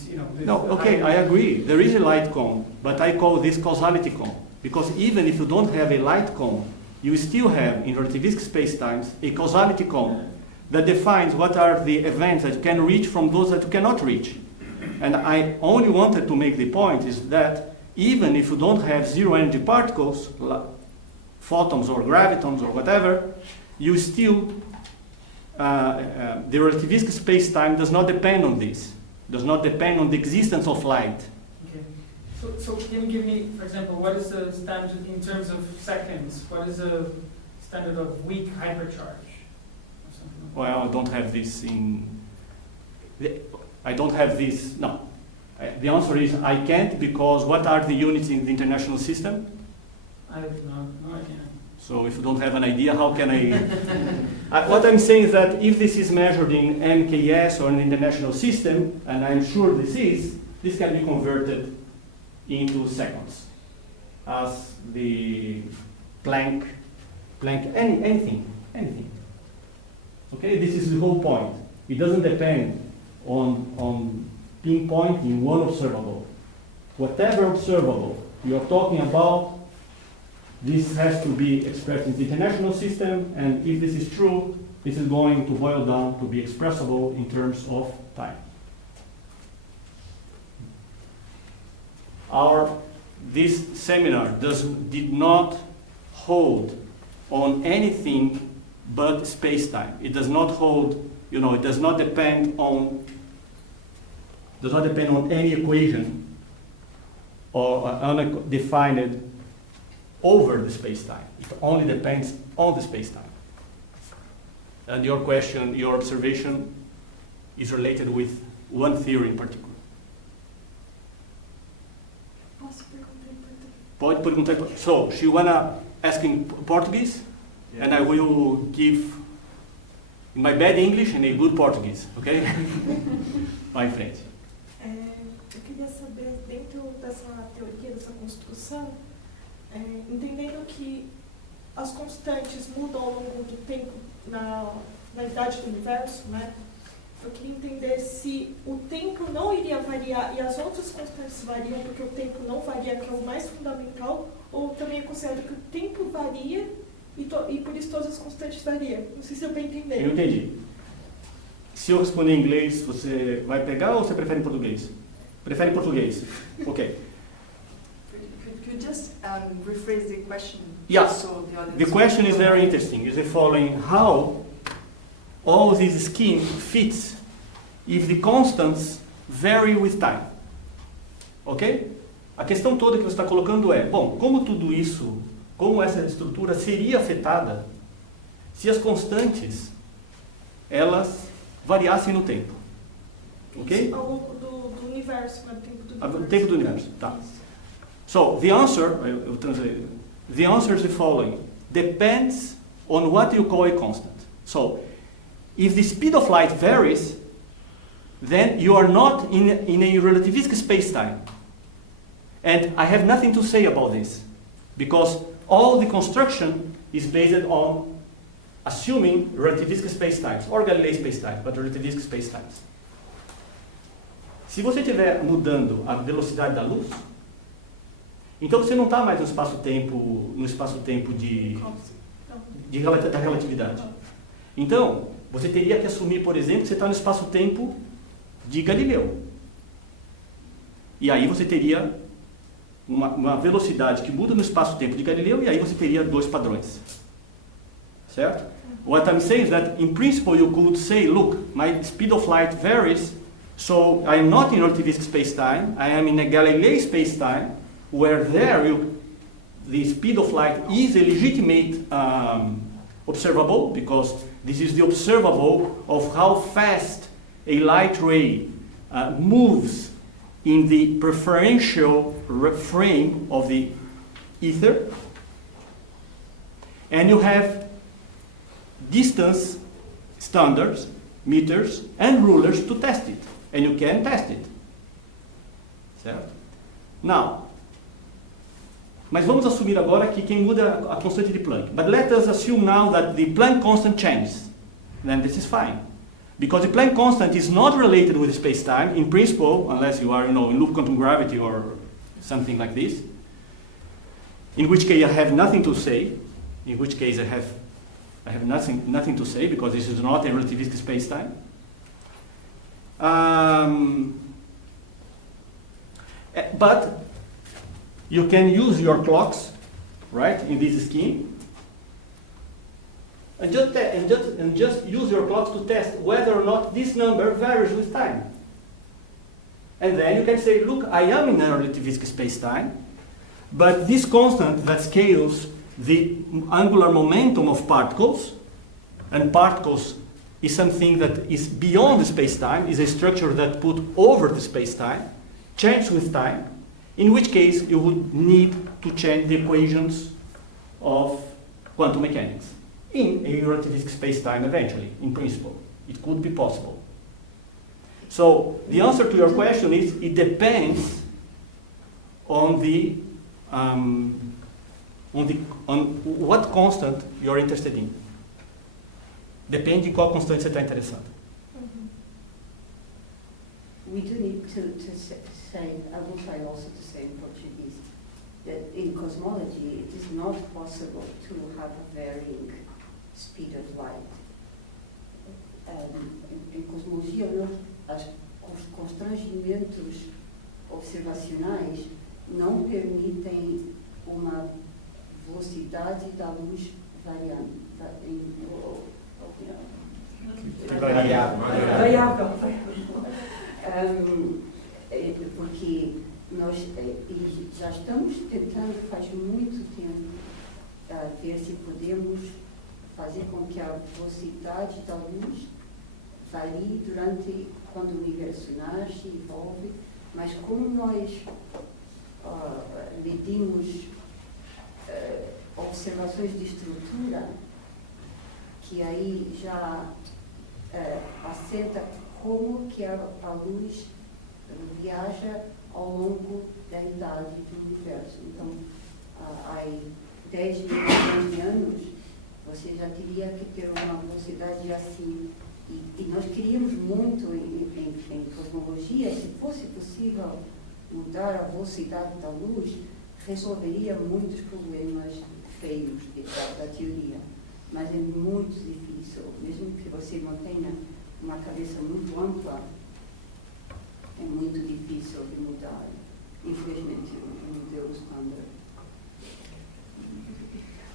no, okay, I agree. There is a light cone, but I call this causality cone. Because even if you don't have a light cone, you still have, in relativistic spacetimes, a causality cone that defines what are the events that you can reach from those that you cannot reach. And I only wanted to make the point is that even if you don't have zero energy particles, photons or gravitons or whatever, you still, the relativistic spacetime does not depend on this. Does not depend on the existence of light. Okay. So can you give me, for example, what is the standard in terms of seconds? What is the standard of weak hypercharge? Or something like that? Well, I don't have this I don't have this, no. The answer is I can't, because what are the units in the international system? I have no idea. So if you don't have an idea, how can I? What I'm saying is that if this is measured in MKS or an international system, and I'm sure this can be converted into seconds as the Planck, anything. Okay, this is the whole point. It doesn't depend on pinpointing one observable. Whatever observable you're talking about, this has to be expressed in the international system, and if this is true, this is going to boil down to be expressible in terms of time. This seminar did not hold on anything but space-time. It does not hold, it does not depend on any equation or undefined over the space-time. It only depends on the space-time. And your question, your observation is related with one theory in particular. Pode perguntar. So, she wanna ask in Portuguese, yeah. And I will give in my bad English and a good Portuguese, okay? Vai em frente. Eu queria saber, dentro dessa teoria, dessa construção, entendendo que as constantes mudam ao longo do tempo na idade do universo, né? Eu queria entender se o tempo não iria variar e as outras constantes variam porque o tempo não varia, que é o mais fundamental, ou também é considerado que o tempo varia e por isso todas as constantes variam. Não sei se eu bem entender. Eu entendi. Se eu responder em inglês, você vai pegar ou você prefere em português? Prefere em português. Ok. Could you just rephrase the question? Yeah. So The question is very interesting. Is the following: how all this scheme fits if the constants vary with time. Ok? A questão toda que você está colocando é, bom, como tudo isso, como essa estrutura seria afetada se as constantes, elas variassem no tempo. Ok? Ao longo do universo, né? O tempo do universo, tá. So, the answer, eu translate, the answer is the following. Depends on what you call a constant. So, if the speed of light varies, then you are not in a relativistic space-time. And I have nothing to say about this, because all the construction is based on assuming relativistic spacetimes, or Galilei spacetimes, but relativistic spacetimes. Se você estiver mudando a velocidade da luz, então você não está mais no espaço-tempo da relatividade. Então, você teria que assumir, por exemplo, que você está no espaço-tempo de Galileu. E aí você teria uma velocidade que muda no espaço-tempo de Galileu, e aí você teria dois padrões. Certo? What I'm saying is that, in principle, you could say, look, my speed of light varies, so I am not in relativistic space-time, I am in a Galilei space-time, where the speed of light is a legitimate observable, because this is the observable of how fast a light ray moves in the preferential frame of the ether. And you have distance standards, meters, and rulers to test it. And you can test it. Certo? Now, mas vamos assumir agora que quem muda a constante de Planck. But let us assume now that the Planck constant changes. Then this is fine. Because the Planck constant is not related with space-time, in principle, unless you are, in loop quantum gravity or something like this. In which case I have nothing to say. In which case I have nothing to say, because this is not a relativistic space-time. But you can use your clocks, right, in this scheme, and just use your clocks to test whether or not this number varies with time. And then you can say, look, I am in a relativistic space-time, but this constant that scales the angular momentum of particles, and particles is something that is beyond the space-time, is a structure that put over the space-time, changes with time, in which case you would need to change the equations of quantum mechanics in a relativistic space-time eventually, in principle. It could be possible. So the answer to your question is, it depends on what constant you're interested in. Depende em qual constante você está interessado. We do need to say, I will try also to say in Portuguese, that in cosmology it is not possible to have a varying speed of light. Em cosmologia, os constrangimentos observacionais não permitem uma velocidade da luz variante. Variável. Porque nós já estamos tentando faz muito tempo ver se podemos fazer com que a velocidade da luz varie quando o universo nasce e evolve, mas como nós medimos observações de estrutura, que aí já assenta como que a luz viaja ao longo da idade do universo. Então, há 10 milhões de anos, você já teria que ter uma velocidade assim. E nós queríamos muito em cosmologia, se fosse possível mudar a velocidade da luz, resolveria muitos problemas feios da teoria. Mas é muito difícil, mesmo que você mantenha uma cabeça muito ampla, é muito difícil de mudar. Infelizmente, o modelo standard.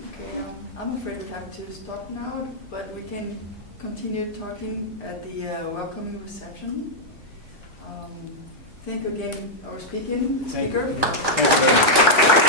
Okay, I'm afraid we have to stop now, but we can continue talking at the welcoming reception. Thank you again, our speaker. Thank you very much.